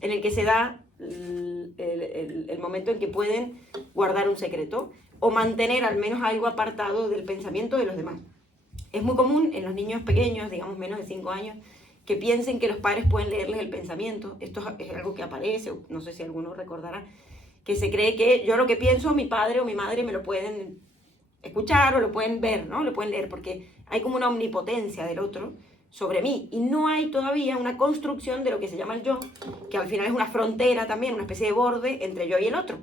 en el que se da el momento en que pueden guardar un secreto o mantener al menos algo apartado del pensamiento de los demás. Es muy común en los niños pequeños, digamos menos de 5 años, que piensen que los padres pueden leerles el pensamiento. Esto es algo que aparece, no sé si alguno recordará, que se cree que yo lo que pienso, mi padre o mi madre me lo pueden escuchar o lo pueden ver, ¿no? Lo pueden leer, porque hay como una omnipotencia del otro sobre mí, y no hay todavía una construcción de lo que se llama el yo, que al final es una frontera también, una especie de borde entre yo y el otro.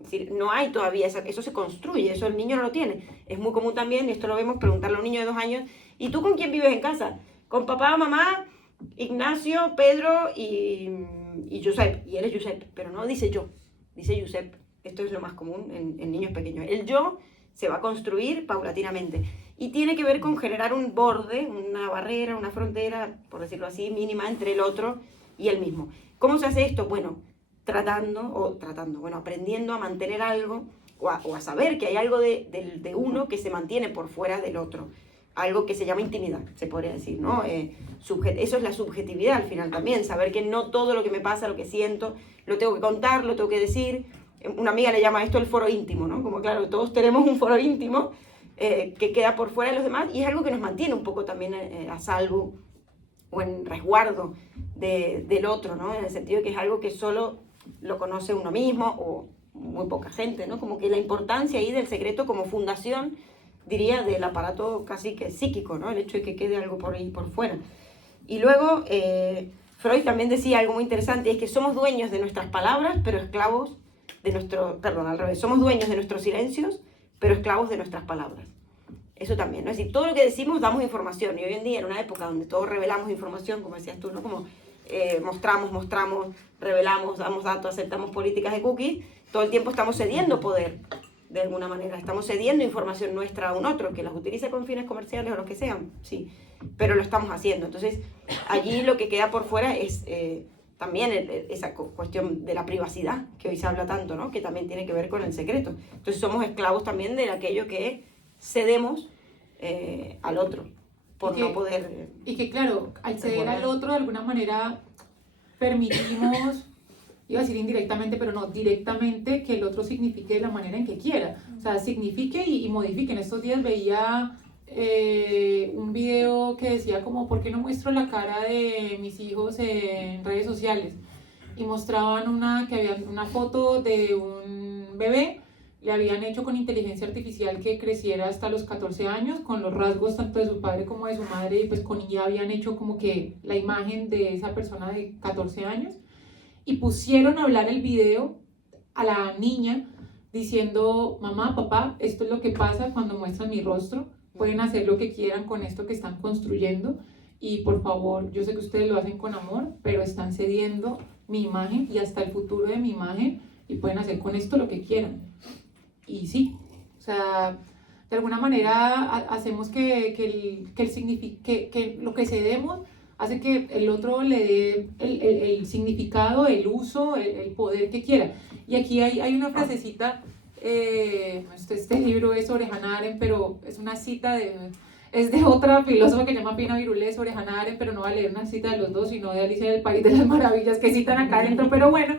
Es decir, no hay todavía, eso se construye, eso el niño no lo tiene. Es muy común también, y esto lo vemos, preguntarle a un niño de 2 años, ¿y tú con quién vives en casa? Con papá, mamá, Ignacio, Pedro y Josep, y él es Josep, pero no dice yo, dice Josep. Esto es lo más común en niños pequeños. El yo se va a construir paulatinamente. Y tiene que ver con generar un borde, una barrera, una frontera, por decirlo así, mínima entre el otro y el mismo. ¿Cómo se hace esto? Bueno, aprendiendo a mantener algo o a saber que hay algo de uno que se mantiene por fuera del otro. Algo que se llama intimidad, se podría decir, ¿no? Eso es la subjetividad al final también, saber que no todo lo que me pasa, lo que siento, lo tengo que contar, lo tengo que decir. Una amiga le llama esto el foro íntimo, ¿no? Como claro, todos tenemos un foro íntimo que queda por fuera de los demás y es algo que nos mantiene un poco también a salvo o en resguardo del otro, ¿no? En el sentido de que es algo que solo lo conoce uno mismo o muy poca gente, ¿no? Como que la importancia ahí del secreto como fundación, diría, del aparato casi que psíquico, ¿no? El hecho de que quede algo por ahí, por fuera. Y luego, Freud también decía algo muy interesante, es que somos dueños de nuestras palabras, pero esclavos de al revés, somos dueños de nuestros silencios, pero esclavos de nuestras palabras. Eso también, ¿no? Es decir, todo lo que decimos damos información, y hoy en día, en una época donde todos revelamos información, como decías tú, ¿no? Como mostramos, revelamos, damos datos, aceptamos políticas de cookies, todo el tiempo estamos cediendo poder, de alguna manera, estamos cediendo información nuestra a un otro, que las utilice con fines comerciales o lo que sean, sí, pero lo estamos haciendo. Entonces, allí lo que queda por fuera es también esa cuestión de la privacidad, que hoy se habla tanto, ¿no? Que también tiene que ver con el secreto. Entonces, somos esclavos también de aquello que cedemos al otro, por no poder... Y que claro, al ceder al otro, de alguna manera, permitimos... iba a decir indirectamente, pero no, directamente, que el otro signifique de la manera en que quiera. O sea, signifique y modifique. En estos días veía un video que decía como, ¿por qué no muestro la cara de mis hijos en redes sociales? Y mostraban que había una foto de un bebé, le habían hecho con inteligencia artificial que creciera hasta los 14 años, con los rasgos tanto de su padre como de su madre, y pues con ella habían hecho como que la imagen de esa persona de 14 años. Y pusieron a hablar el video a la niña diciendo, mamá, papá, esto es lo que pasa cuando muestran mi rostro, pueden hacer lo que quieran con esto que están construyendo y por favor, yo sé que ustedes lo hacen con amor, pero están cediendo mi imagen y hasta el futuro de mi imagen y pueden hacer con esto lo que quieran. Y sí, o sea, de alguna manera hacemos que lo que cedemos hace que el otro le dé el significado, el uso, el poder que quiera. Y aquí hay una frasecita, este libro es sobre Hannah Arendt, pero es una cita es de otra filósofa que se llama Pina Virulé sobre Hannah Arendt, pero no va a leer una cita de los dos, sino de Alicia del País de las Maravillas, que citan acá adentro, pero bueno.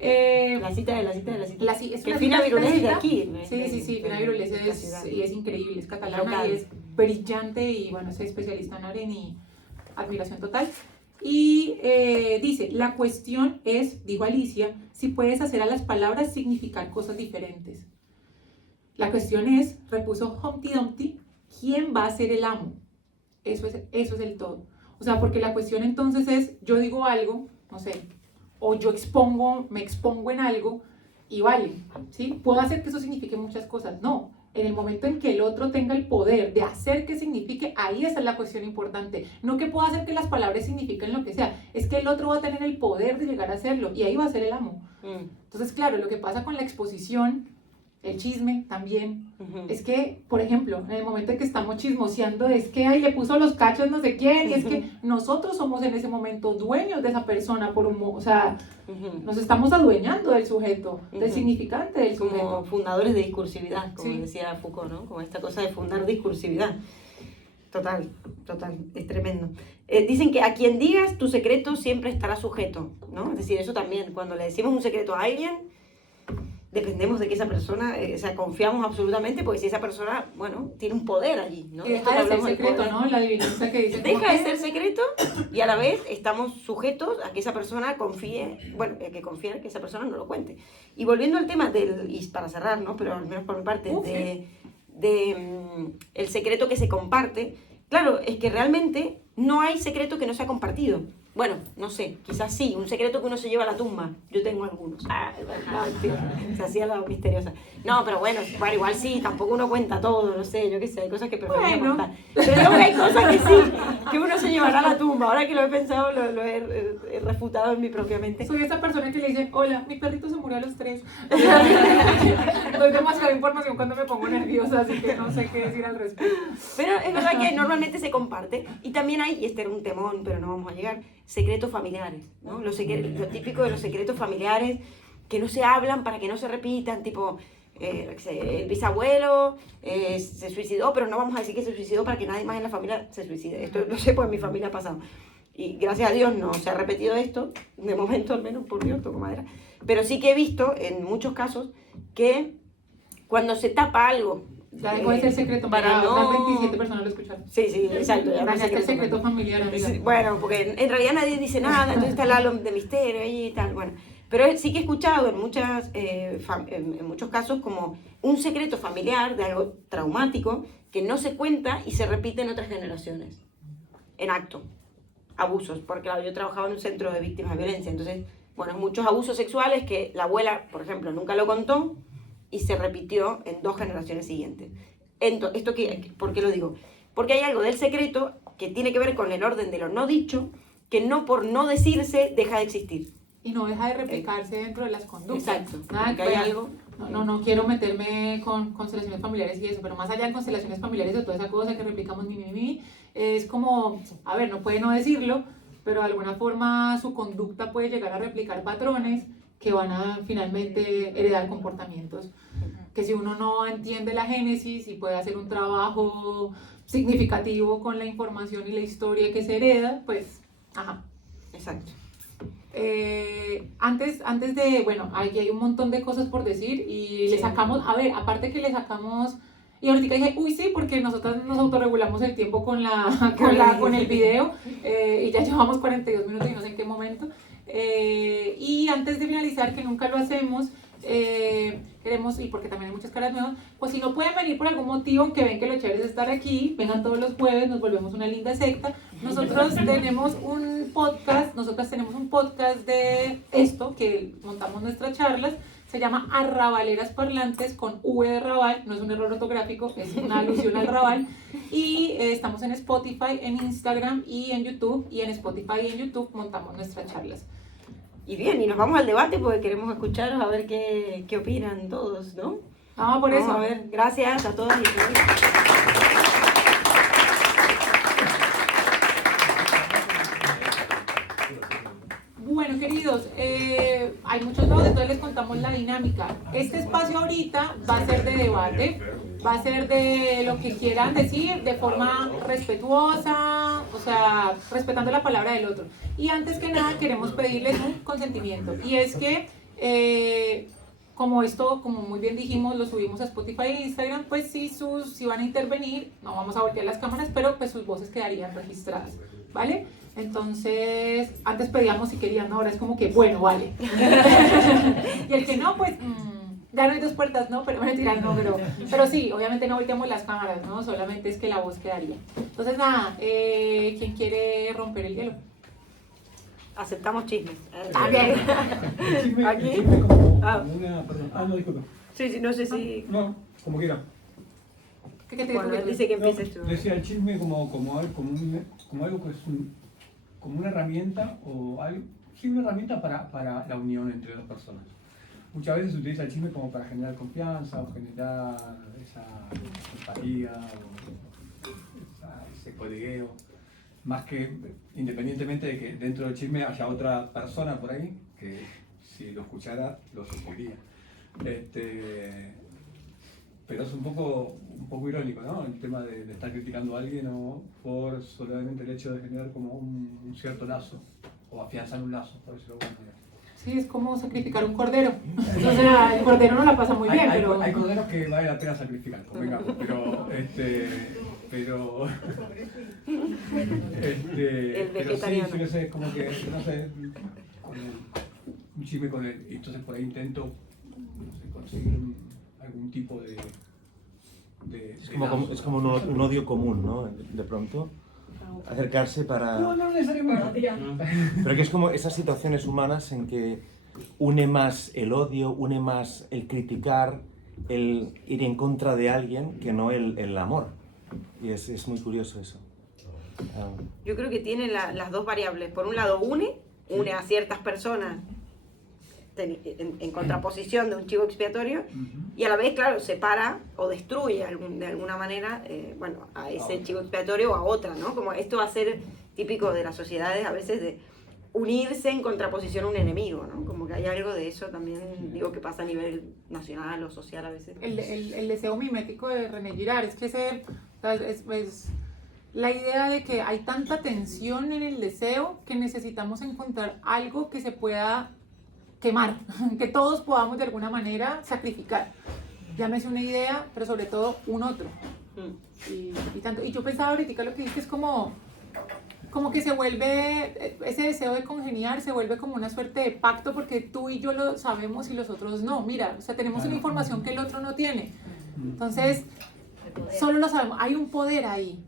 La cita. Es que Pina Virulé es de aquí. Sí, Pina Virulé es increíble, es catalana y es brillante y bueno, es especialista en Arendt y admiración total. Y dice, la cuestión es, dijo Alicia, si puedes hacer a las palabras significar cosas diferentes. La cuestión es, repuso Humpty Dumpty, ¿quién va a ser el amo? Eso es el todo. O sea, porque la cuestión entonces es, yo digo algo, no sé, o me expongo en algo y vale, ¿sí? Puedo hacer que eso signifique muchas cosas. No, en el momento en que el otro tenga el poder de hacer que signifique, ahí esa es la cuestión importante. No que pueda hacer que las palabras signifiquen lo que sea, es que el otro va a tener el poder de llegar a hacerlo y ahí va a ser el amo. Entonces, claro, lo que pasa con la exposición, el chisme también, es que, por ejemplo, en el momento en que estamos chismoseando, es que ahí le puso los cachos no sé quién, y es que nosotros somos en ese momento dueños de esa persona, o sea, nos estamos adueñando del sujeto, del significante del sujeto. Como fundadores de discursividad, como decía Foucault, ¿no? Como esta cosa de fundar discursividad. Total, es tremendo. Dicen que a quien digas tu secreto siempre estará sujeto, ¿no? Es decir, eso también, cuando le decimos un secreto a alguien, dependemos de que esa persona, o sea, confiamos absolutamente, porque si esa persona, bueno, tiene un poder allí, ¿no? Deja de ser secreto, ¿no? La adivinanza que dice. Deja de ser secreto y a la vez estamos sujetos a que esa persona confíe, bueno, que esa persona no lo cuente. Y volviendo al tema y para cerrar, ¿no? Pero al menos por mi parte, el secreto que se comparte, claro, es que realmente no hay secreto que no sea compartido. Bueno, no sé, quizás sí, un secreto que uno se lleva a la tumba. Yo tengo algunos. Se hacía la misteriosa. No, pero bueno, igual sí, tampoco uno cuenta todo, no sé, yo qué sé, hay cosas que preferiría contar. Pero creo que hay cosas que sí, que uno se llevará a la tumba. Ahora que lo he pensado, lo he refutado en mi propia mente. Soy esa persona que le dice, hola, mi perrito se murió a los 3. Doy demasiada información cuando me pongo nerviosa, así que no sé qué decir al respecto. Pero es verdad que normalmente se comparte. Y también hay, y este era un temón, pero no vamos a llegar, secretos familiares, ¿no? Lo típico de los secretos familiares que no se hablan para que no se repitan, tipo, el bisabuelo se suicidó, pero no vamos a decir que se suicidó para que nadie más en la familia se suicide. Esto lo sé, pues en mi familia ha pasado. Y gracias a Dios no se ha repetido esto, de momento al menos, por Dios, toco madera. Pero sí que he visto en muchos casos que cuando se tapa algo, Ya dejó de ser secreto, para mira, no... otras 27 personas lo escucharon. Sí, exacto. Ya no sé Dañaste qué el secreto familiar, amiga. Bueno, porque en realidad nadie dice nada, entonces está el halo de misterio ahí y tal, bueno. Pero sí que he escuchado en muchos casos como un secreto familiar de algo traumático que no se cuenta y se repite en otras generaciones, en acto. Abusos, porque claro, yo trabajaba en un centro de víctimas de violencia, entonces, bueno, muchos abusos sexuales que la abuela, por ejemplo, nunca lo contó y se repitió en 2 generaciones siguientes. ¿Por qué lo digo? Porque hay algo del secreto que tiene que ver con el orden de lo no dicho, que no por no decirse deja de existir. Y no deja de replicarse dentro de las conductas. Exacto. Nada que Hay ver. algo. No quiero meterme con constelaciones familiares y eso, pero más allá de constelaciones familiares de toda esa cosa que replicamos es como, a ver, no puede no decirlo, pero de alguna forma su conducta puede llegar a replicar patrones que van a finalmente heredar comportamientos. Que si uno no entiende la génesis y puede hacer un trabajo significativo con la información y la historia que se hereda, pues, ajá. Exacto. Antes de, bueno, aquí hay un montón de cosas por decir y le sacamos, a ver, aparte que le sacamos, y ahorita dije, uy sí, porque nosotras nos autorregulamos el tiempo con el video y ya llevamos 42 minutos y no sé en qué momento. Y antes de finalizar, que nunca lo hacemos, queremos, y porque también hay muchas caras nuevas, pues si no pueden venir por algún motivo, aunque ven que lo chévere es estar aquí, vengan todos los jueves, nos volvemos una linda secta. Nosotras tenemos un podcast de esto, que montamos nuestras charlas, se llama Arrabaleras Parlantes con V de Raval, no es un error ortográfico, es una alusión al Raval, y estamos en Spotify, en Instagram y en YouTube, y en Spotify y en YouTube montamos nuestras charlas. Y bien, y nos vamos al debate porque queremos escucharos a ver qué opinan todos, ¿no? Vamos por eso. A ver, gracias a todos y a todos. Bueno, queridos, hay muchos lados, entonces les contamos la dinámica. Este espacio ahorita va a ser de debate, va a ser de lo que quieran decir de forma respetuosa, o sea, respetando la palabra del otro. Y antes que nada queremos pedirles un consentimiento, y es que como muy bien dijimos, lo subimos a Spotify e Instagram, pues si van a intervenir, no vamos a voltear las cámaras, pero pues sus voces quedarían registradas, ¿vale? Entonces, antes pedíamos si querían, ¿no? Ahora es como que, bueno, vale. Y el que no, pues, ya no hay 2 puertas, ¿no? Pero mentira, no, pero sí, obviamente no volteamos las cámaras, ¿no? Solamente es que la voz quedaría. Entonces, nada, ¿quién quiere romper el hielo? Aceptamos chismes. Chisme, ¿Aquí? chisme como Ah. perdón. No, disculpa. Sí, no sé si... No, como quiera. ¿Qué te Bueno, digo? él dice que No, empieces tú. decía el chisme como algo que es como una herramienta o algo, sí, una herramienta para la unión entre 2 personas. Muchas veces se utiliza el chisme como para generar confianza o generar esa empatía o ese codegueo. Más que independientemente de que dentro del chisme haya otra persona por ahí que si lo escuchara lo sufriría. Pero es un poco irónico, ¿no? El tema de estar criticando a alguien o por solamente el hecho de generar como un cierto lazo o afianzar un lazo, por decirlo de alguna manera. Sí, es como sacrificar un cordero. O sea, el cordero no la pasa muy bien, pero... Hay corderos que vale la pena sacrificar, convengamos, pero El vegetariano. sí, no sé, como que, no sé, un chisme con él, y entonces por ahí intento, no sé, conseguir algún tipo de Es como un odio común, ¿no? De pronto, acercarse para... No necesariamente. Pero que es como esas situaciones humanas en que une más el odio, une más el criticar, el ir en contra de alguien que no el amor. Y es muy curioso eso. Yo creo que tiene las 2 variables. Por un lado une une a ciertas personas en contraposición de un chivo expiatorio, y a la vez, claro, separa o destruye de alguna manera, bueno, a ese chivo expiatorio o a otra, ¿no? Como esto va a ser típico de las sociedades a veces de unirse en contraposición a un enemigo, ¿no? Como que hay algo de eso también, digo, que pasa a nivel nacional o social a veces. El deseo mimético de René Girard, es que es la idea de que hay tanta tensión en el deseo que necesitamos encontrar algo que se pueda quemar, que todos podamos de alguna manera sacrificar. Llámese una idea, pero sobre todo un otro. Y yo pensaba ahorita lo que dijiste es como que se vuelve, ese deseo de congeniar se vuelve como una suerte de pacto porque tú y yo lo sabemos y los otros no. Mira, o sea, tenemos una información que el otro no tiene. Entonces, solo lo sabemos, hay un poder ahí.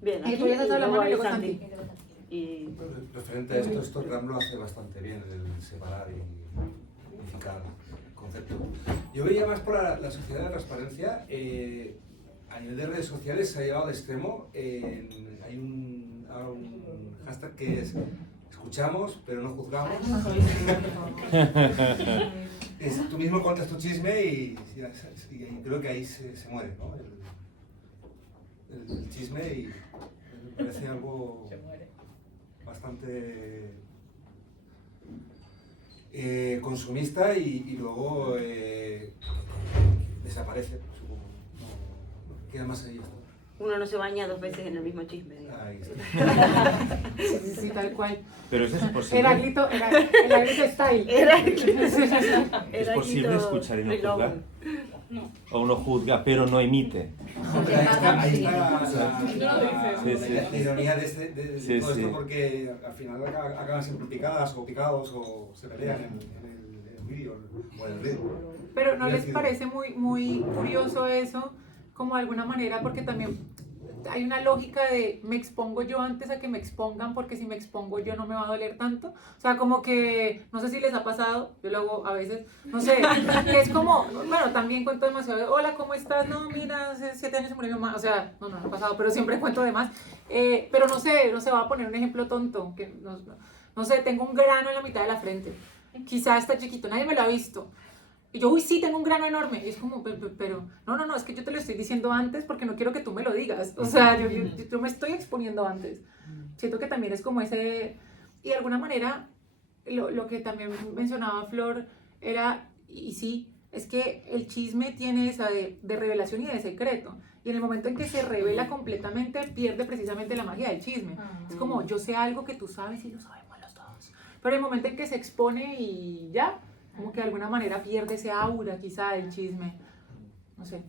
Bien, Ahí tú ya estás hablando y luego Santi. Y Referente a esto Ram lo hace bastante bien, el separar y unificar conceptos. Yo veía más por la sociedad de la transparencia, a nivel de redes sociales se ha llevado al extremo, hay un hashtag que es escuchamos pero no juzgamos. Tú mismo cuentas tu chisme y creo que ahí se muere, ¿no? El chisme, y me parece algo bastante consumista y luego desaparece, supongo. No queda más ahí. uno no se baña 2 veces en el mismo chisme. Ahí está. Sí, tal cual. Pero eso es posible. Heráclito style. Es posible escuchar y no juzgar. O uno juzga pero no emite. Pero ahí está Sí, sí. la ironía de Sí, todo sí. esto, porque al final acaban siempre picadas o picados o se pelean en el vídeo o en el ritmo. Pero ¿no les parece muy curioso eso? Como de alguna manera, porque también hay una lógica de me expongo yo antes a que me expongan, porque si me expongo yo no me va a doler tanto. O sea, como que, no sé si les ha pasado, yo lo hago a veces, no sé, que es como, bueno, también cuento demasiado de, hola, ¿cómo estás? No, mira, hace 7 años se murió mi mamá, o sea, no ha pasado, pero siempre cuento de más. Pero no sé, voy a poner un ejemplo tonto, que no sé, tengo un grano en la mitad de la frente, quizá está chiquito, nadie me lo ha visto. Y yo, uy, sí, tengo un grano enorme. Y es como, pero, no, es que yo te lo estoy diciendo antes porque no quiero que tú me lo digas. O sea, yo me estoy exponiendo antes. Siento que también es como ese... Y de alguna manera, lo que también mencionaba Flor era, y sí, es que el chisme tiene esa de revelación y de secreto. Y en el momento en que se revela completamente, pierde precisamente la magia del chisme. Es como, yo sé algo que tú sabes y lo sabemos los dos. Pero en el momento en que se expone y ya... como que de alguna manera pierde ese aura quizá del chisme, no sé.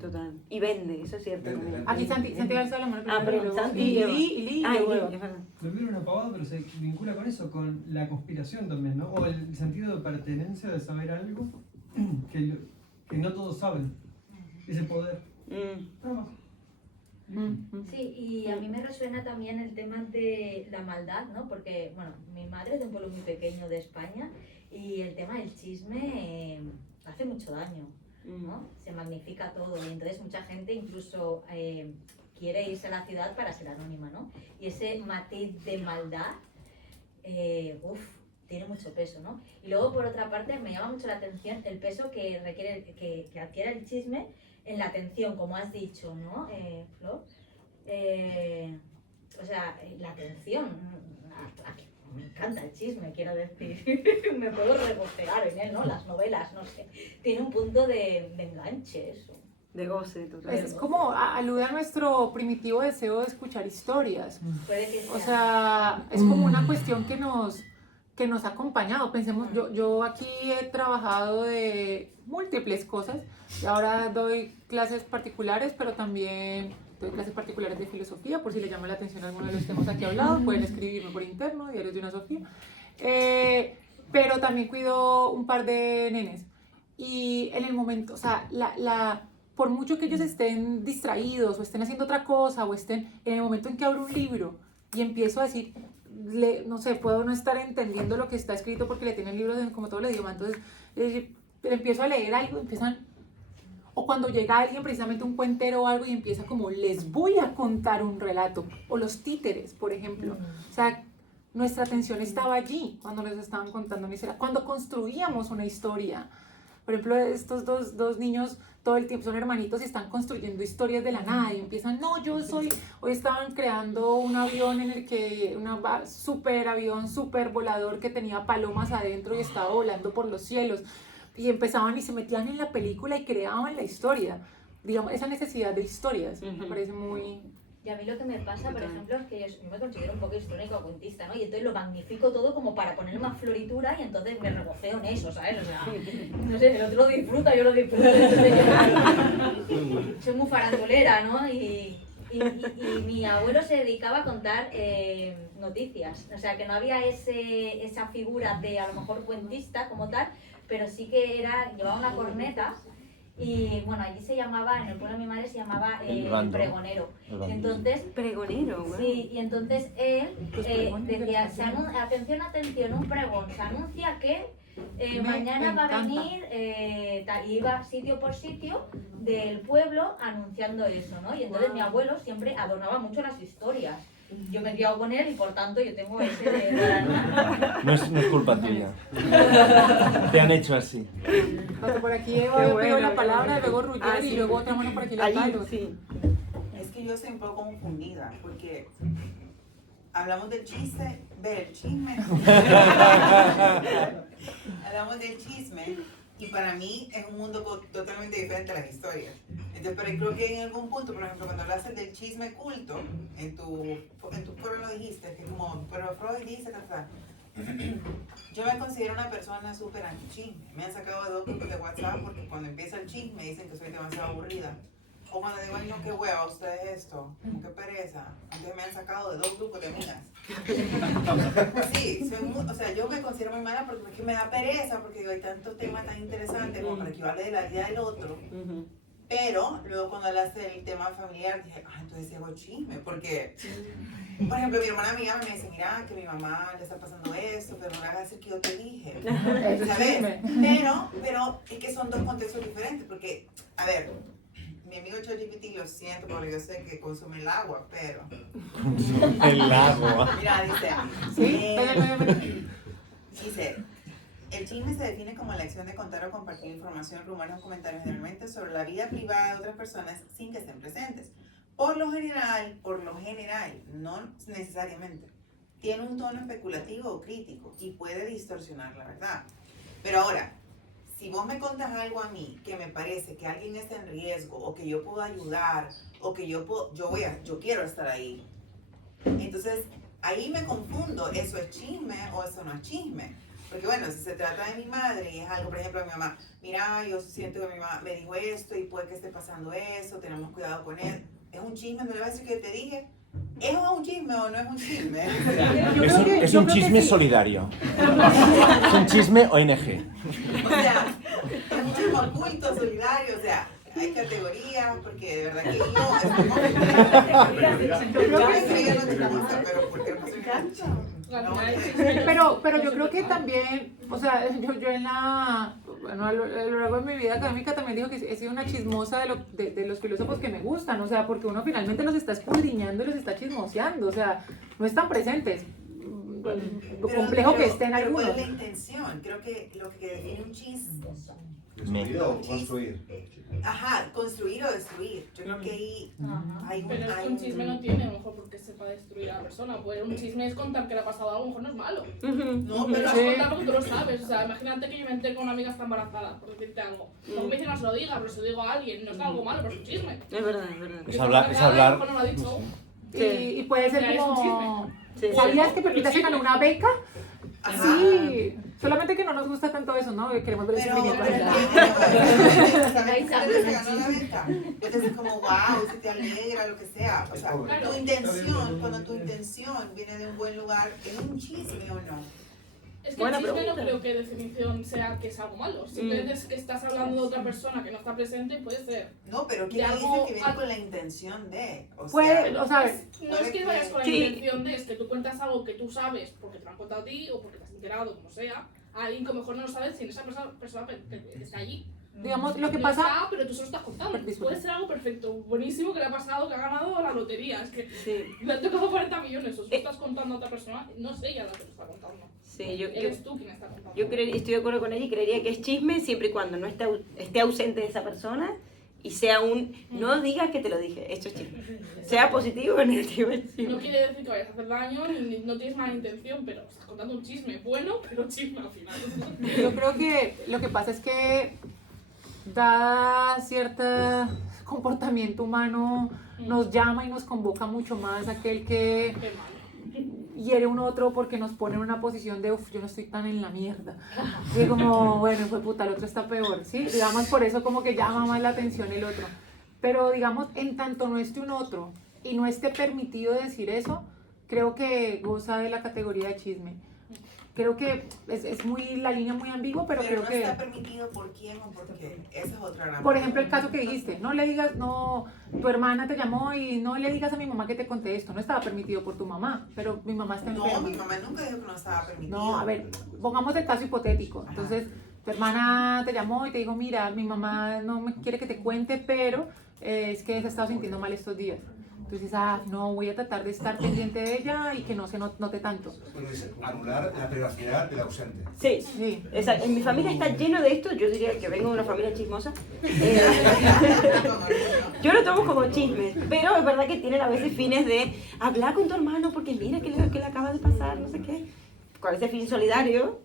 Total. Y vende, eso es cierto. Vende. Aquí Santi alza la mano. Pero Santi y lleva. Lee, Ah, y luego. es verdad. Lo vieron una pavada, pero se vincula con eso, con la conspiración también, ¿no? O el sentido de pertenencia, de saber algo que no todos saben. Ese poder. Nada más. Sí, y a mí me resuena también el tema de la maldad, ¿no? Porque, bueno, mi madre es de un pueblo muy pequeño de España y el tema del chisme hace mucho daño, ¿no? Se magnifica todo y entonces mucha gente incluso quiere irse a la ciudad para ser anónima, ¿no? Y ese matiz de maldad, tiene mucho peso, ¿no? Y luego, por otra parte, me llama mucho la atención el peso que requiere, que adquiere el chisme en la atención, como has dicho, ¿no, Flor? O sea, la atención, me encanta el chisme, quiero decir, me puedo regocijar en él, ¿no? Las novelas, no sé, tiene un punto de enganche eso. De goce, total. Es como alude a nuestro primitivo deseo de escuchar historias. Puede que sea. O sea, es como una cuestión que nos ha acompañado. Pensemos, yo aquí he trabajado de múltiples cosas y ahora doy clases particulares, pero también doy clases particulares de filosofía, por si les llama la atención alguno de los temas aquí hablados, pueden escribirme por interno, Diarios de una Sofía. Pero también cuido un par de nenes y en el momento, o sea, por mucho que ellos estén distraídos o estén haciendo otra cosa o estén, en el momento en que abro un libro y empiezo a decir, no sé, puedo no estar entendiendo lo que está escrito porque le tienen libros como todo el idioma, entonces empiezo a leer algo, empiezan, o cuando llega alguien, precisamente un cuentero o algo y empieza como, les voy a contar un relato, o los títeres, por ejemplo, o sea, nuestra atención estaba allí cuando les estaban contando una historia, cuando construíamos una historia. Por ejemplo, estos dos niños todo el tiempo son hermanitos y están construyendo historias de la nada y empiezan, no, yo soy, hoy estaban creando un avión en el que, un super avión, super volador que tenía palomas adentro y estaba volando por los cielos. Y empezaban y se metían en la película y creaban la historia. Digamos, esa necesidad de historias me parece muy... Y a mí lo que me pasa, por ejemplo, es que yo me considero un poco histórico cuentista, ¿no? Y entonces lo magnifico todo como para poner más floritura y entonces me regoceo en eso, ¿sabes? O sea, no sé, el otro lo disfruta, yo lo disfruto. Entonces yo soy muy farandulera, ¿no? Y mi abuelo se dedicaba a contar noticias. O sea, que no había esa figura de a lo mejor cuentista como tal, pero sí que llevaba una corneta. Y bueno, allí se llamaba, en el pueblo de mi madre se llamaba pregonero. Entonces, Pregonero, bueno. sí, y entonces él decía, atención, atención, un pregón, se anuncia que mañana va a venir, tal, y iba sitio por sitio del pueblo anunciando eso, ¿no? Y entonces mi abuelo siempre adornaba mucho las historias. Yo me he criado con él y por tanto yo tengo ese de No es culpa tuya. Te han hecho así. Por aquí Eva pegó la palabra, luego Ruggeri y luego otra mano por aquí la palo. Sí. Es que yo estoy un poco confundida, porque hablamos del chiste, del chisme. Hablamos del chisme, y para mí es un mundo totalmente diferente a las historias. Entonces, pero creo que en algún punto, por ejemplo, cuando hablaste del chisme culto, en tu foro lo dijiste, que como, pero Freud dice, yo me considero una persona súper anti-chisme. Me han sacado de 2 grupos de WhatsApp porque cuando empieza el chisme dicen que soy demasiado aburrida. O cuando digo, ay no, qué hueva, ustedes esto, como qué pereza. Entonces me han sacado de 2 grupos de amigas. Sí, o sea, yo me considero muy mala porque es que me da pereza, porque digo, hay tantos temas tan interesantes como para que yo hable de la vida del otro. Pero luego cuando hablaste del tema familiar, dije, entonces sí hago chisme, porque, por ejemplo, mi hermana amiga me dice, mira, que mi mamá le está pasando esto, pero no le hagas decir que yo te dije, ¿sabes? Pero es que son 2 contextos diferentes, porque, a ver, mi amigo ChatGPT, lo siento, porque yo sé que consume el agua, pero... El agua. Mira, dice... Sí, dice... El chisme se define como la acción de contar o compartir información, rumores o comentarios generalmente sobre la vida privada de otras personas sin que estén presentes. Por lo general, no necesariamente, tiene un tono especulativo o crítico y puede distorsionar la verdad. Pero ahora, si vos me contás algo a mí que me parece que alguien está en riesgo o que yo puedo ayudar o que yo quiero estar ahí, entonces ahí me confundo, ¿eso es chisme o eso no es chisme? Porque bueno, si se trata de mi madre y es algo, por ejemplo, de mi mamá, mira, yo siento que mi mamá me dijo esto y puede que esté pasando eso, tenemos cuidado con él. ¿Es un chisme? ¿No le voy a decir que te dije? ¿Es un chisme o no es un chisme? Es un chisme solidario. Es un chisme ONG. O sea, es un chisme oculto, solidario, o sea, hay categorías, porque de verdad que yo estoy pero ¿por qué no soy cancha? Pero yo creo que también, o sea, yo a lo largo de mi vida académica también digo que he sido una chismosa de los filósofos que me gustan, o sea, porque uno finalmente los está escudriñando y los está chismoseando, o sea, no están presentes. Lo complejo que estén algunos. ¿Cuál es la intención? Creo que lo que define un chisme. ¿Destruir o construir? Ajá, construir o destruir. Yo creo que ahí hay un... Pero es que un chisme no tiene a lo mejor porque sepa destruir a la persona. Pues un chisme es contar que le ha pasado algo, a lo mejor no es malo. No, pero... Es contar porque tú lo sabes. O sea, imagínate que yo me enteré que una amiga está embarazada, por decirte algo. No me dice no se lo diga, pero se lo digo a alguien. No es algo malo, pero es un chisme. Es verdad, es verdad. Es hablar. A lo mejor no lo ha dicho. Y puede ser Es un como... Sí. ¿Sabías que Pepita se ganó una beca? Ajá. Sí, solamente que no nos gusta tanto eso, ¿no? Queremos ver el sufrimiento. Entonces es como, wow, si te alegra, lo que sea. O sea, tu intención, cuando tu intención viene de un buen lugar, ¿es un chisme o no? Es que el chisme no creo que definición sea que es algo malo. Simplemente es que estás hablando de otra persona que no está presente, puede ser. No, pero ¿quién dice que viene con la intención de? No es que vayas con la intención de, es que tú cuentas algo que tú sabes porque te lo han contado a ti o porque te has enterado, como sea, a alguien que mejor no lo sabes sin esa persona que está allí. Digamos, lo que No pasa... está, pero tú solo estás contando. Disculpa. Puede ser algo perfecto, buenísimo, que le ha pasado, que ha ganado la lotería. Es que Sí. le han tocado 40 millones. O tú estás contando a otra persona, no sé ella la que lo está contando. Sí, Eres tú quien está contando. yo estoy de acuerdo con ella y creería que es chisme siempre y cuando no esté ausente esa persona y sea no digas que te lo dije, esto es chisme. Sea positivo o negativo es No chisme. quiere decir que vayas a hacer daño, ni no tienes mala intención, pero estás contando un chisme bueno, pero chisme al final. Yo creo que lo que pasa es que da cierto comportamiento humano, nos llama y nos convoca mucho más aquel que Qué malo. hiere un otro porque nos pone en una posición de, uff, yo no estoy tan en la mierda. Y como, bueno, fue puta, el otro está peor, ¿sí? Digamos, por eso como que llama más la atención el otro. Pero digamos, en tanto no esté un otro y no esté permitido decir eso, creo que goza de la categoría de chisme. Creo que es muy, la línea muy ambigua, pero creo no que... está permitido por quién o por qué. Esa es otra gran Por ejemplo, el caso que dijiste, no le digas, no, tu hermana te llamó y no le digas a mi mamá que te conté esto, no estaba permitido por tu mamá, pero mi mamá está enferma. No, mi mamá nunca dijo que no estaba permitido. No, a ver, pongamos el caso hipotético. Entonces, tu hermana te llamó y te dijo, mira, mi mamá no me quiere que te cuente, pero es que se ha estado sintiendo mal estos días. Entonces, no, voy a tratar de estar pendiente de ella y que no se note tanto. Bueno, es anular la privacidad del ausente. Sí, Sí. en mi familia está lleno de esto, yo diría que vengo de una familia chismosa. Yo lo tomo como chisme, pero es verdad que tienen a veces fines de hablar con tu hermano porque mira que le acaba de pasar, no sé qué. Con ese fin solidario,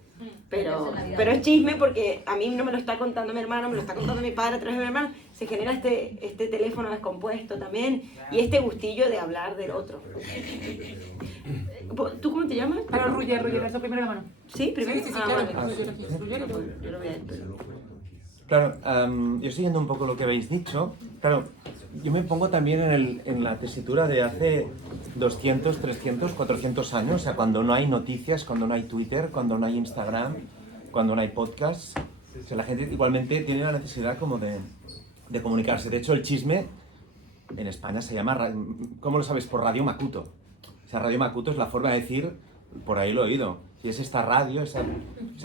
pero es chisme porque a mí no me lo está contando mi hermano, me lo está contando mi padre a través de mi hermano. Se genera este teléfono descompuesto también y este gustillo de hablar del otro. ¿Tú cómo te llamas? Pero Ruller, eso primero la mano. ¿Sí? ¿Primero? Sí, sí, Claro. claro. Ruller, Yo lo voy a decir. Claro, yo siguiendo un poco lo que habéis dicho, claro, yo me pongo también en la tesitura de hace 200, 300, 400 años, o sea, cuando no hay noticias, cuando no hay Twitter, cuando no hay Instagram, cuando no hay podcast, o sea, la gente igualmente tiene la necesidad como de comunicarse. De hecho, el chisme en España se llama, ¿cómo lo sabes? Por Radio Macuto. O sea, Radio Macuto es la forma de decir, por ahí lo he oído, y es esta radio, esa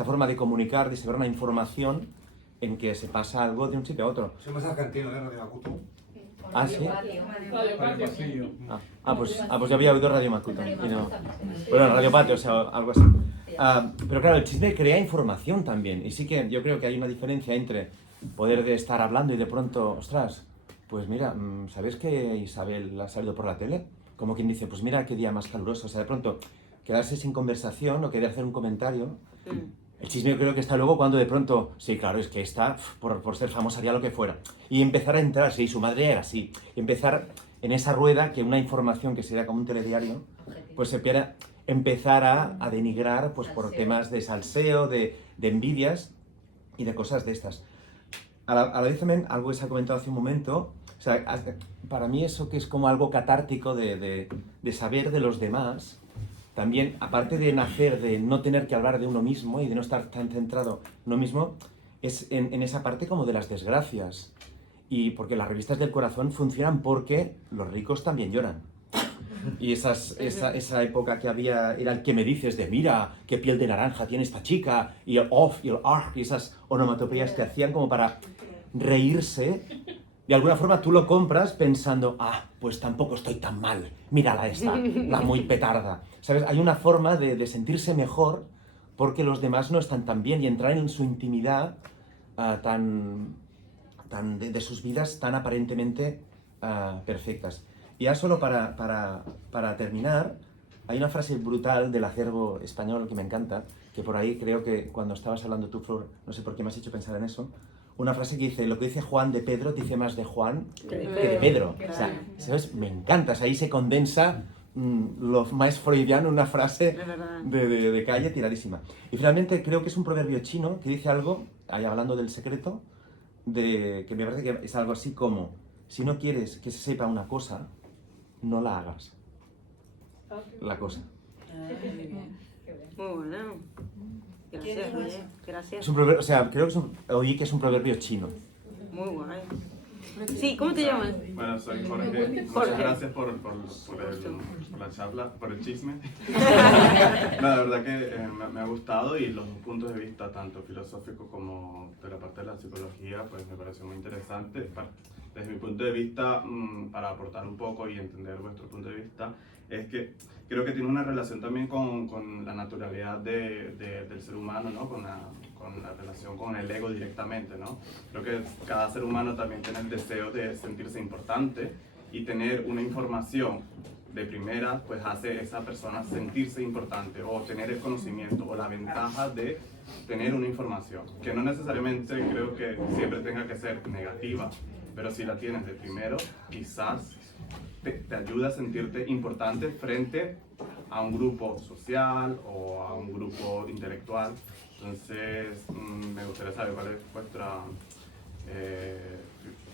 forma de comunicar, de saber una información en que se pasa algo de un sitio a otro. Soy más argentino, ¿eh? Radio Macuto. ¿Ah, sí? Radio Patio. Pasillo. Pues yo había oído Radio Macuto. Y no. Bueno, Radio Patio, o sea, algo así. Pero claro, el chisme crea información también. Y sí que yo creo que hay una diferencia entre poder de estar hablando y de pronto, ostras, pues mira, ¿sabes que Isabel ha salido por la tele? Como quien dice, pues mira qué día más caluroso. O sea, de pronto quedarse sin conversación o querer hacer un comentario. El chisme yo creo que está luego cuando de pronto, sí, claro, es que está, por ser famosa haría lo que fuera. Y empezar a entrar, sí, su madre era así. Y empezar en esa rueda que una información que sería como un telediario, pues empezar a denigrar pues por temas de salseo, de envidias y de cosas de estas. A la vez también, algo que se ha comentado hace un momento, o sea, para mí eso que es como algo catártico de saber de los demás, también, aparte de nacer, de no tener que hablar de uno mismo y de no estar tan centrado en uno mismo, es en esa parte como de las desgracias. Y porque las revistas del corazón funcionan porque los ricos también lloran. Y esa época que había, era el que me dices de mira, qué piel de naranja tiene esta chica, y el off y el arg, y esas onomatopeyas que hacían como para reírse. De alguna forma tú lo compras pensando, pues tampoco estoy tan mal, mírala esta, la muy petarda. ¿Sabes? Hay una forma de sentirse mejor porque los demás no están tan bien y entrar en su intimidad de sus vidas tan aparentemente perfectas. Y ya solo para terminar, hay una frase brutal del acervo español que me encanta, que por ahí creo que cuando estabas hablando tú, Flor, no sé por qué me has hecho pensar en eso, una frase que dice, lo que dice Juan de Pedro dice más de Juan que de Pedro. O sea, ¿sabes? Me encanta, o sea, ahí se condensa lo más freudiano, una frase de calle tiradísima. Y finalmente creo que es un proverbio chino que dice algo, ahí hablando del secreto, que me parece que es algo así como, si no quieres que se sepa una cosa, no la hagas. La cosa. Muy bueno. Gracias, oye. Gracias. Es un proverbio, o sea, creo que oí que es un proverbio chino. Muy guay. Sí, ¿cómo te llamas? Bueno, soy Jorge. Muchas gracias por la charla, por el chisme. No, la verdad que me ha gustado y los dos puntos de vista, tanto filosófico como de la parte de la psicología, pues me pareció muy interesante. Desde mi punto de vista, para aportar un poco y entender vuestro punto de vista, es que creo que tiene una relación también con la naturalidad del ser humano, ¿no? Con la relación con el ego directamente, ¿no? Creo que cada ser humano también tiene el deseo de sentirse importante y tener una información de primera, pues hace a esa persona sentirse importante o tener el conocimiento o la ventaja de tener una información, que no necesariamente creo que siempre tenga que ser negativa, pero si la tienes de primero, quizás te ayuda a sentirte importante frente a un grupo social o a un grupo intelectual. Entonces, me gustaría saber cuál es vuestra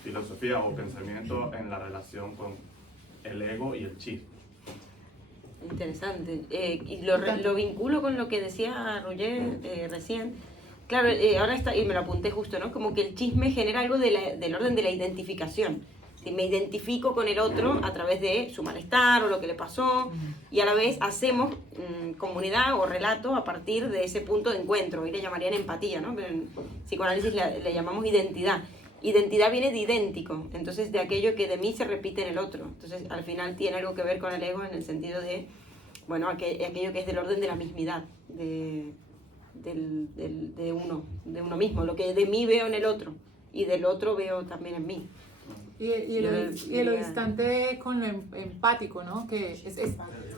filosofía o pensamiento en la relación con el ego y el chisme. Interesante. Y lo vinculo con lo que decía Roger recién. Claro, ahora está, y me lo apunté justo, ¿no? Como que el chisme genera algo del orden de la identificación. Si me identifico con el otro a través de su malestar o lo que le pasó, y a la vez hacemos comunidad o relato a partir de ese punto de encuentro. Hoy le llamarían empatía, ¿no? Pero en psicoanálisis le llamamos identidad. Identidad viene de idéntico, entonces de aquello que de mí se repite en el otro. Entonces al final tiene algo que ver con el ego en el sentido de, bueno, aquello que es del orden de la mismidad, de uno mismo, lo que de mí veo en el otro y del otro veo también en mí. Y lo distante con lo empático, ¿no? Que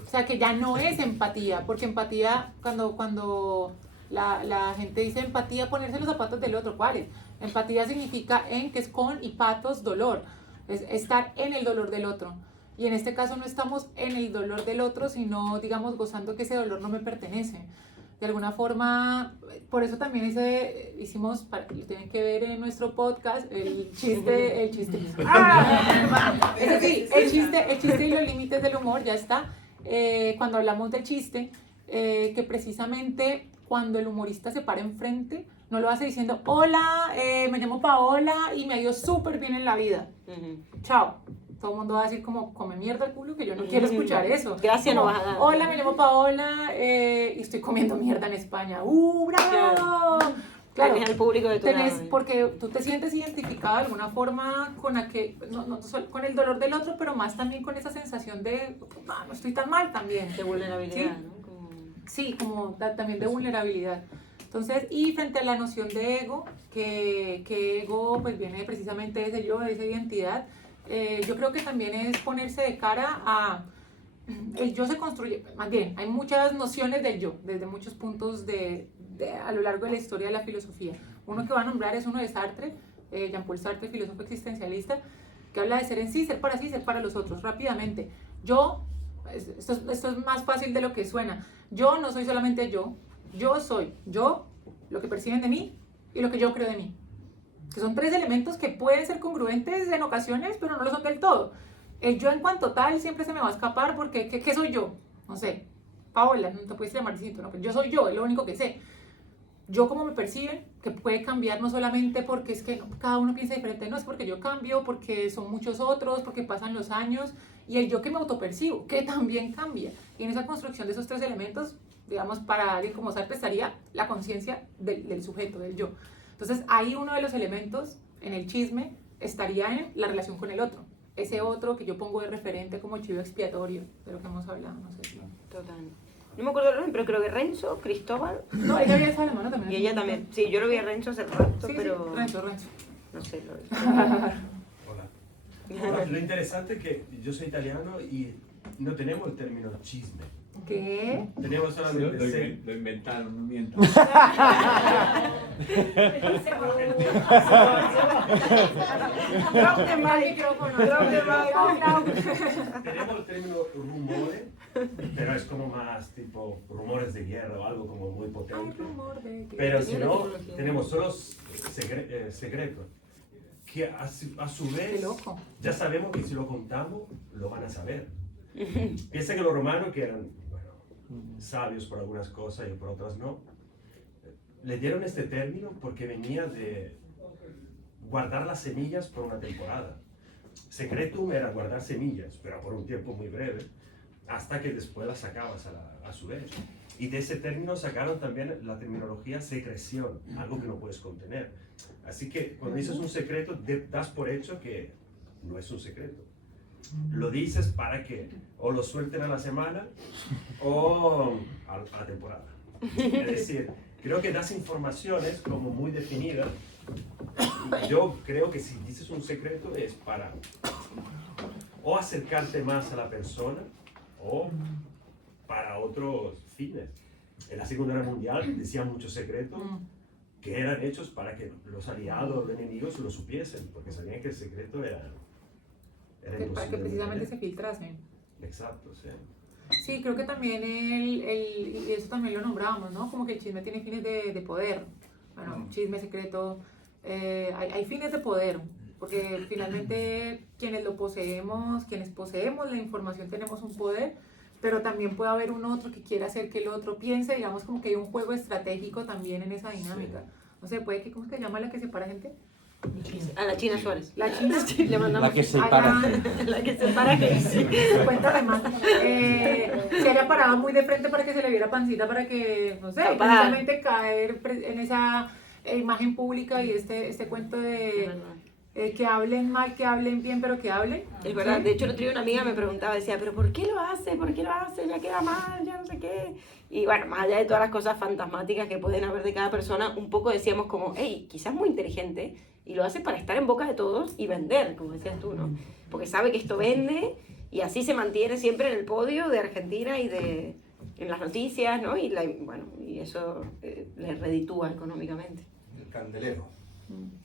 o sea, que ya no es empatía, porque empatía, cuando la gente dice empatía, ponerse los zapatos del otro, ¿cuáles? Empatía significa que es con y patos, dolor, es estar en el dolor del otro. Y en este caso no estamos en el dolor del otro, sino, digamos, gozando que ese dolor no me pertenece. De alguna forma, por eso también hicimos, lo tienen que ver en nuestro podcast, el chiste. ¡Ah! Ese sí, el chiste y los límites del humor, ya está. Cuando hablamos del chiste, que precisamente cuando el humorista se para enfrente, no lo hace diciendo, hola, me llamo Paola y me ha ido súper bien en la vida. Chao. Todo el mundo va a decir como, come mierda el culo, que yo no quiero escuchar eso. Gracias, como, no vas a dar. Hola, me llamo Paola y estoy comiendo mierda en España. ¡Bravo! Claro, tenés al público de tu lado. Porque tú te sientes identificado de alguna forma con con el dolor del otro, pero más también con esa sensación de, no estoy tan mal también. De vulnerabilidad, ¿sí? ¿no? Sí, como también de vulnerabilidad. Entonces, y frente a la noción de ego, que ego pues viene precisamente de ese yo, de esa identidad, yo creo que también es ponerse de cara a... El yo se construye, más bien, hay muchas nociones del yo, desde muchos puntos a lo largo de la historia de la filosofía. Uno que va a nombrar es uno de Sartre, Jean-Paul Sartre, filósofo existencialista, que habla de ser en sí, ser para los otros, rápidamente. Yo, esto es más fácil de lo que suena, yo no soy solamente yo soy yo, lo que perciben de mí y lo que yo creo de mí. Que son tres elementos que pueden ser congruentes en ocasiones, pero no lo son del todo. El yo en cuanto tal siempre se me va a escapar porque, ¿qué soy yo? No sé, Paola, no te puedes llamar distinto, ¿no? Pero yo soy yo, es lo único que sé. Yo como me perciben, que puede cambiar no solamente porque es que cada uno piensa diferente, no, es porque yo cambio, porque son muchos otros, porque pasan los años, y el yo que me autopercibo, que también cambia. Y en esa construcción de esos tres elementos, digamos, para alguien como Sartre estaría la conciencia del sujeto, del yo. Entonces, ahí uno de los elementos en el chisme estaría en la relación con el otro. Ese otro que yo pongo de referente como chivo expiatorio, de lo que hemos hablado, no sé si. Total. No me acuerdo el nombre, pero creo que Renzo, Cristóbal. No, ella había estado alemana también. Y ella también. Sí, yo lo vi a Renzo hace rato, sí, pero... Sí, Renzo. No sé, lo vi. Hola. Lo interesante es que yo soy italiano y no tenemos el término chisme. ¿Qué? Tenemos solamente lo inventaron, no mientan. Tenemos el término rumore, pero es como más tipo rumores de guerra o algo como muy potente. Pero si no, tenemos solo secretos. Que a su vez ya sabemos que si lo contamos, lo van a saber. Piensa que los romanos, que eran sabios por algunas cosas y por otras no, le dieron este término porque venía de guardar las semillas por una temporada. Secretum era guardar semillas, pero por un tiempo muy breve, hasta que después las sacabas a su vez. Y de ese término sacaron también la terminología secreción, algo que no puedes contener. Así que cuando dices un secreto, das por hecho que no es un secreto. Lo dices para que o lo suelten a la semana o a la temporada. Es decir, creo que das informaciones como muy definidas. Yo creo que si dices un secreto es para o acercarte más a la persona o para otros fines. En la Segunda Guerra Mundial decían muchos secretos que eran hechos para que los aliados, los enemigos lo supiesen, porque sabían que el secreto era imposible. Para que precisamente se filtrasen. Exacto, sí. Sí, creo que también y eso también lo nombramos, ¿no? Como que el chisme tiene fines de poder. Bueno, chisme secreto, hay fines de poder, porque finalmente quienes poseemos la información tenemos un poder, pero también puede haber un otro que quiera hacer que el otro piense, digamos como que hay un juego estratégico también en esa dinámica. Sí. No sé, puede que, ¿cómo se llama la que separa gente? A la China Suárez. La China, le mandamos la que separa. La que separa gente. Cuéntame más. Se haya parado muy de frente para que se le viera pancita, para que, no sé, precisamente caer en esa imagen pública y este cuento de que hablen mal, que hablen bien, pero que hablen. Es verdad, de hecho el otro día una amiga me preguntaba, decía, pero ¿por qué lo hace? ¿Por qué lo hace? Ya queda mal, ya no sé qué. Y bueno, más allá de todas las cosas fantasmáticas que pueden haber de cada persona, un poco decíamos como, hey, quizás muy inteligente, y lo hace para estar en boca de todos y vender, como decías tú, ¿no? Porque sabe que esto vende y así se mantiene siempre en el podio de Argentina y en las noticias, ¿no? Y eso le reditúa económicamente. El candelero.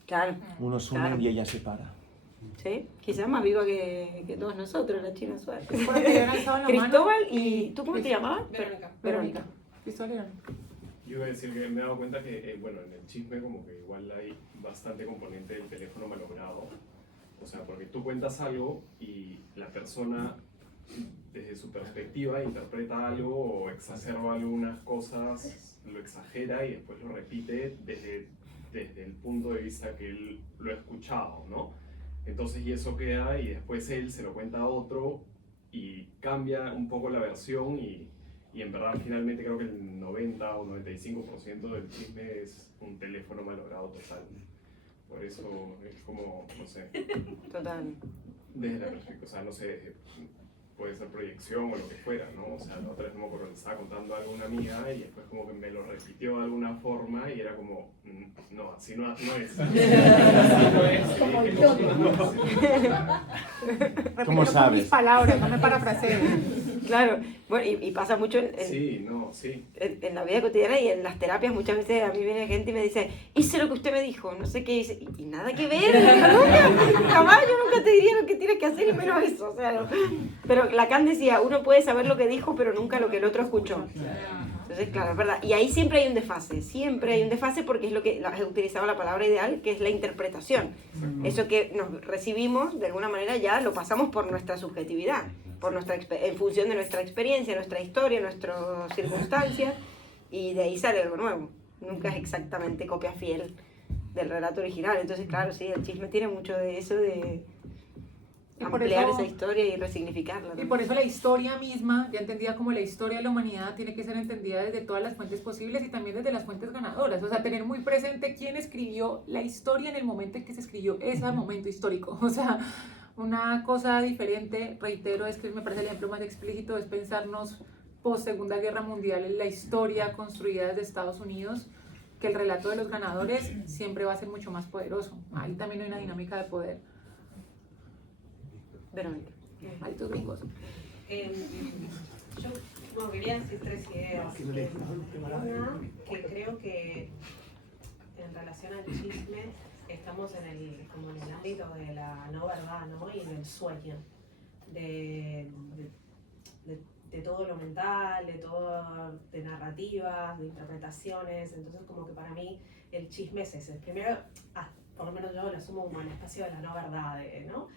Claro. Unos unen y ella separa. Sí, quizás más viva que todos nosotros, la China Suárez. Cristóbal y ¿tú cómo te llamabas? Verónica. Cristóbal. Yo iba a decir que me he dado cuenta que, bueno, en el chisme como que igual hay bastante componente del teléfono malogrado. O sea, porque tú cuentas algo y la persona, desde su perspectiva, interpreta algo o exacerba algunas cosas, lo exagera y después lo repite desde el punto de vista que él lo ha escuchado, ¿no? Entonces, y eso queda y después él se lo cuenta a otro y cambia un poco la versión y en verdad finalmente creo que el 90 o 95% del chisme es un teléfono malogrado total. Por eso es como, no sé. Total. Desde la perspectiva, o sea, no sé, puede ser proyección o lo que fuera, ¿no? O sea, la otra vez no me acuerdo, le estaba contando algo a una amiga y después como que me lo repitió de alguna forma y era como, no, así no es. Así no es. Como yo. ¿Cómo sabes? Mis palabras, no me parafraseo. Claro, bueno, y pasa mucho en la vida cotidiana y en las terapias. Muchas veces a mí viene gente y me dice, hice lo que usted me dijo, no sé qué, y nada que ver, jamás, yo nunca te diría lo que tienes que hacer y menos eso, o sea, no. Pero Lacan decía, uno puede saber lo que dijo, pero nunca lo que el otro escuchó. Entonces, claro, es verdad. Y ahí siempre hay un desfase porque es lo que has utilizado la palabra ideal, que es la interpretación. Eso que nos recibimos, de alguna manera ya lo pasamos por nuestra subjetividad, en función de nuestra experiencia, nuestra historia, nuestras circunstancias, y de ahí sale algo nuevo. Nunca es exactamente copia fiel del relato original. Entonces, claro, sí, el chisme tiene mucho de eso de ampliar esa historia y resignificarla, ¿no? Y por eso la historia misma, ya entendida como la historia de la humanidad, tiene que ser entendida desde todas las fuentes posibles y también desde las fuentes ganadoras. O sea, tener muy presente quién escribió la historia en el momento en que se escribió ese momento histórico. O sea, una cosa diferente, reitero, es que me parece el ejemplo más explícito, es pensarnos post Segunda Guerra Mundial en la historia construida desde Estados Unidos, que el relato de los ganadores siempre va a ser mucho más poderoso. Ahí también hay una dinámica de poder. Verónica. Malditos gringos. Yo quería decir tres ideas. Una, que creo que en relación al chisme estamos en el ámbito de la no verdad, ¿no? Y del sueño, de todo lo mental, de narrativas, de interpretaciones. Entonces, como que para mí el chisme es ese. Primero, por lo menos yo lo asumo como el espacio de la no verdad, ¿no?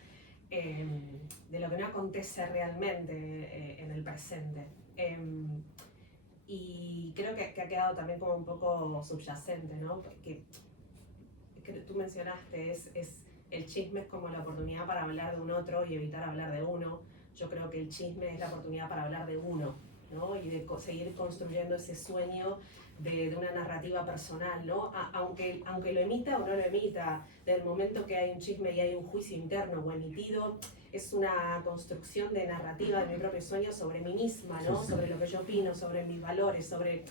De lo que no acontece realmente en el presente. Y creo que ha quedado también como un poco subyacente, ¿no? Porque que tú mencionaste, es el chisme es como la oportunidad para hablar de un otro y evitar hablar de uno. Yo creo que el chisme es la oportunidad para hablar de uno, ¿no? Y de seguir construyendo ese sueño de una narrativa personal, ¿no? Aunque lo emita o no lo emita, del momento que hay un chisme y hay un juicio interno o emitido, es una construcción de narrativa de mi propio sueño sobre mí misma, ¿no? Sobre lo que yo opino, sobre mis valores, sobre...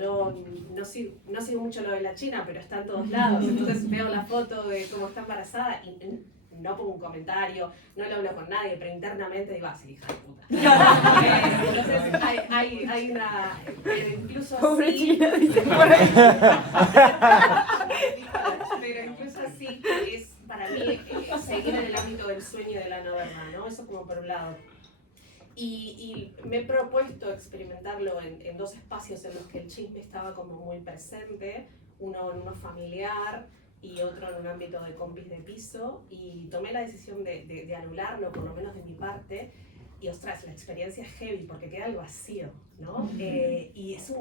yo no sigo mucho lo de la China, pero está en todos lados, entonces veo la foto de cómo está embarazada y no pongo un comentario, no lo hablo con nadie, pero internamente digo, sí, hija de puta. Entonces hay una... incluso pobre así... China, dice por ahí. Pero incluso así es para mí seguir en el ámbito del sueño y de la no verdad, ¿no? Eso como por un lado. Y me he propuesto experimentarlo en dos espacios en los que el chisme estaba como muy presente, uno en uno familiar y otro en un ámbito de compis de piso, y tomé la decisión de anularlo, por lo menos de mi parte, y ostras, la experiencia es heavy porque queda el vacío, ¿no? Y es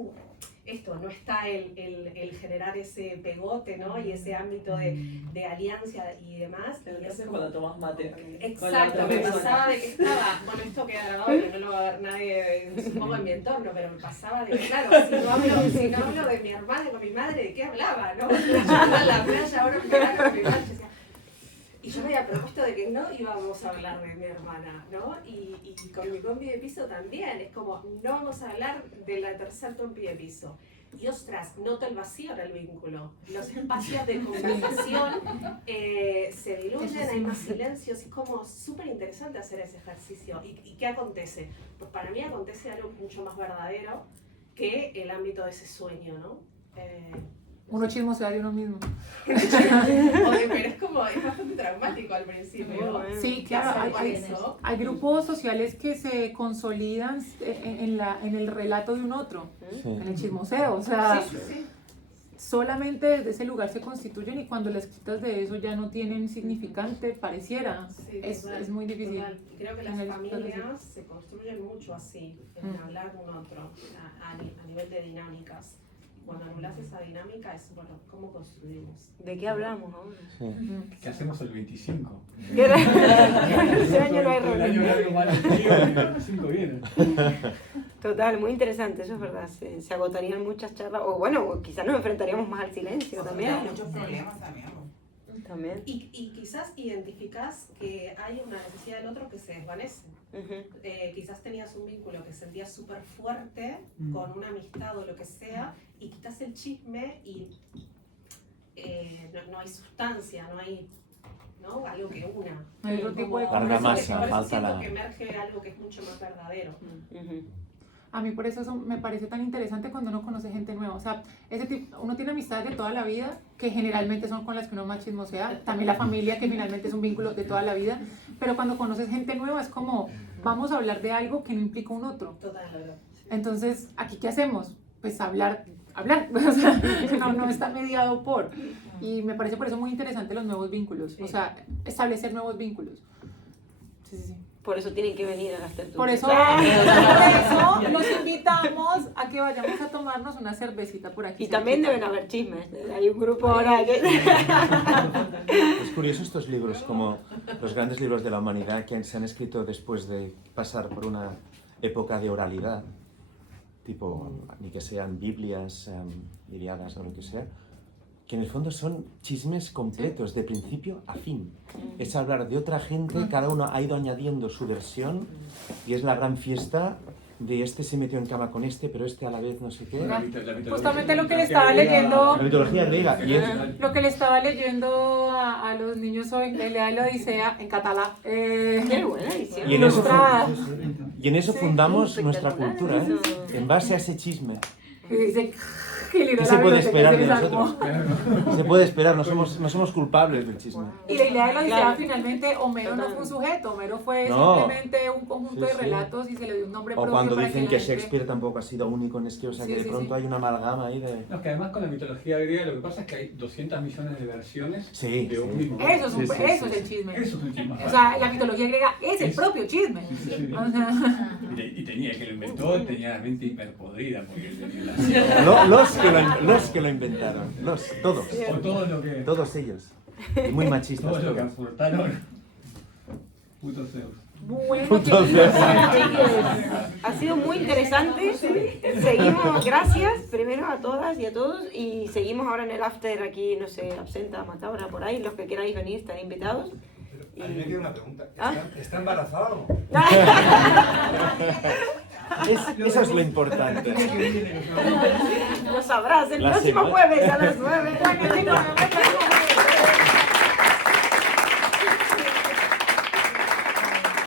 esto, no está el generar ese pegote, ¿no? Y ese ámbito de alianza y demás. Y es cuando tomas mate. Exacto, me pasaba de que estaba, bueno, esto queda grabado, que no lo va a ver nadie, supongo, en mi entorno, pero me pasaba de que, claro, si no hablo de mi hermana con mi madre, ¿de qué hablaba, no? Yo iba a la playa ahora en verano con mi madre, decía, y yo me había propuesto de que no íbamos a hablar de mi hermana, ¿no? Y con mi compi de piso también, es como, no vamos a hablar de la tercer compi de piso. Y ostras, noto el vacío en el vínculo. Los espacios de conversación se diluyen, hay más silencios, es como súper interesante hacer ese ejercicio. ¿Y qué acontece? Pues para mí acontece algo mucho más verdadero que el ámbito de ese sueño, ¿no? Uno chismosea de uno mismo. Oye, pero es bastante traumático al principio. Sí, claro, hay grupos sociales que se consolidan en el relato de un otro, en el chismoseo, o sea, solamente desde ese lugar se constituyen, y cuando las quitas de eso ya no tienen significante, pareciera, es muy difícil. Total. Y creo que las familias se construyen mucho así, en hablar de un otro, a nivel de dinámicas. Cuando anulas esa dinámica es, bueno, ¿cómo construimos? ¿De qué hablamos ahora? Sí. ¿Qué hacemos el 25? Ese año no hay El año largo mal antiguo, el 25 viene. Total, muy interesante, eso es verdad. Se agotarían muchas charlas, o bueno, quizás nos enfrentaríamos más al silencio también. Hay muchos problemas también. Y quizás identificás que hay una necesidad del otro que se desvanece. Quizás tenías un vínculo que sentías súper fuerte con una amistad o lo que sea, y quitas el chisme y no hay sustancia, no hay, ¿no? Algo que una. Hay otro tipo de conversación. Por eso siento que emerge algo que es mucho más verdadero. A mí por eso me parece tan interesante cuando uno conoce gente nueva. O sea, uno tiene amistades de toda la vida, que generalmente son con las que uno más chismosea. También la familia, que finalmente es un vínculo de toda la vida. Pero cuando conoces gente nueva es como, vamos a hablar de algo que no implica un otro. Total. Entonces, ¿aquí qué hacemos? Pues hablar. O sea, no está mediado por. Y me parece por eso muy interesante los nuevos vínculos. O sea, establecer nuevos vínculos. Sí. Por eso tienen que venir a las tertulias. Por eso los invitamos a que vayamos a tomarnos una cervecita por aquí. Y también deben haber chismes. Hay un grupo ahora que... Es curioso estos libros, como los grandes libros de la humanidad que se han escrito después de pasar por una época de oralidad, tipo, ni que sean Biblias, Iliadas o lo que sea, que en el fondo son chismes completos, de principio a fin. Es hablar de otra gente, cada uno ha ido añadiendo su versión, y es la gran fiesta de este se metió en cama con este, pero este a la vez no sé qué. Justamente lo que le estaba leyendo... La mitología griega. Lo que le estaba leyendo a los niños hoy, de la Odisea, en catalán. Qué buena edición. Y en eso fundamos nuestra cultura, en base a ese chisme. ¿Qué se puede esperar de nosotros? ¿Qué se puede esperar? No somos culpables del chisme. Y la idea de la Odisea, finalmente, Homero no fue un sujeto, Homero fue simplemente un conjunto de relatos y se le dio un nombre propio. O cuando para dicen que Shakespeare tampoco ha sido único en esto, o sea que de pronto hay una amalgama ahí de... No, que además con la mitología griega lo que pasa es que hay 200 millones de versiones de un mismo. Eso es el chisme. Eso es el chisme. O sea, la mitología griega es el propio chisme. O sea, Y tenía el que lo inventó, tenía la mente hiperpodrida porque él tenía la... Los que lo inventaron, todos. O todo lo que... Todos ellos. Muy machistas. Todo lo que todos. aportaron. Puto Zeus. Bueno, chicos, ha sido muy interesante. Seguimos, gracias primero a todas y a todos. Y seguimos ahora en el after aquí, no sé, Absenta, Macabra, por ahí. Los que queráis venir están invitados. A mí me queda una pregunta. ¿Ah? ¿Está embarazada o no? Eso es lo importante. Lo sabrás el La próximo semana. jueves a las 9.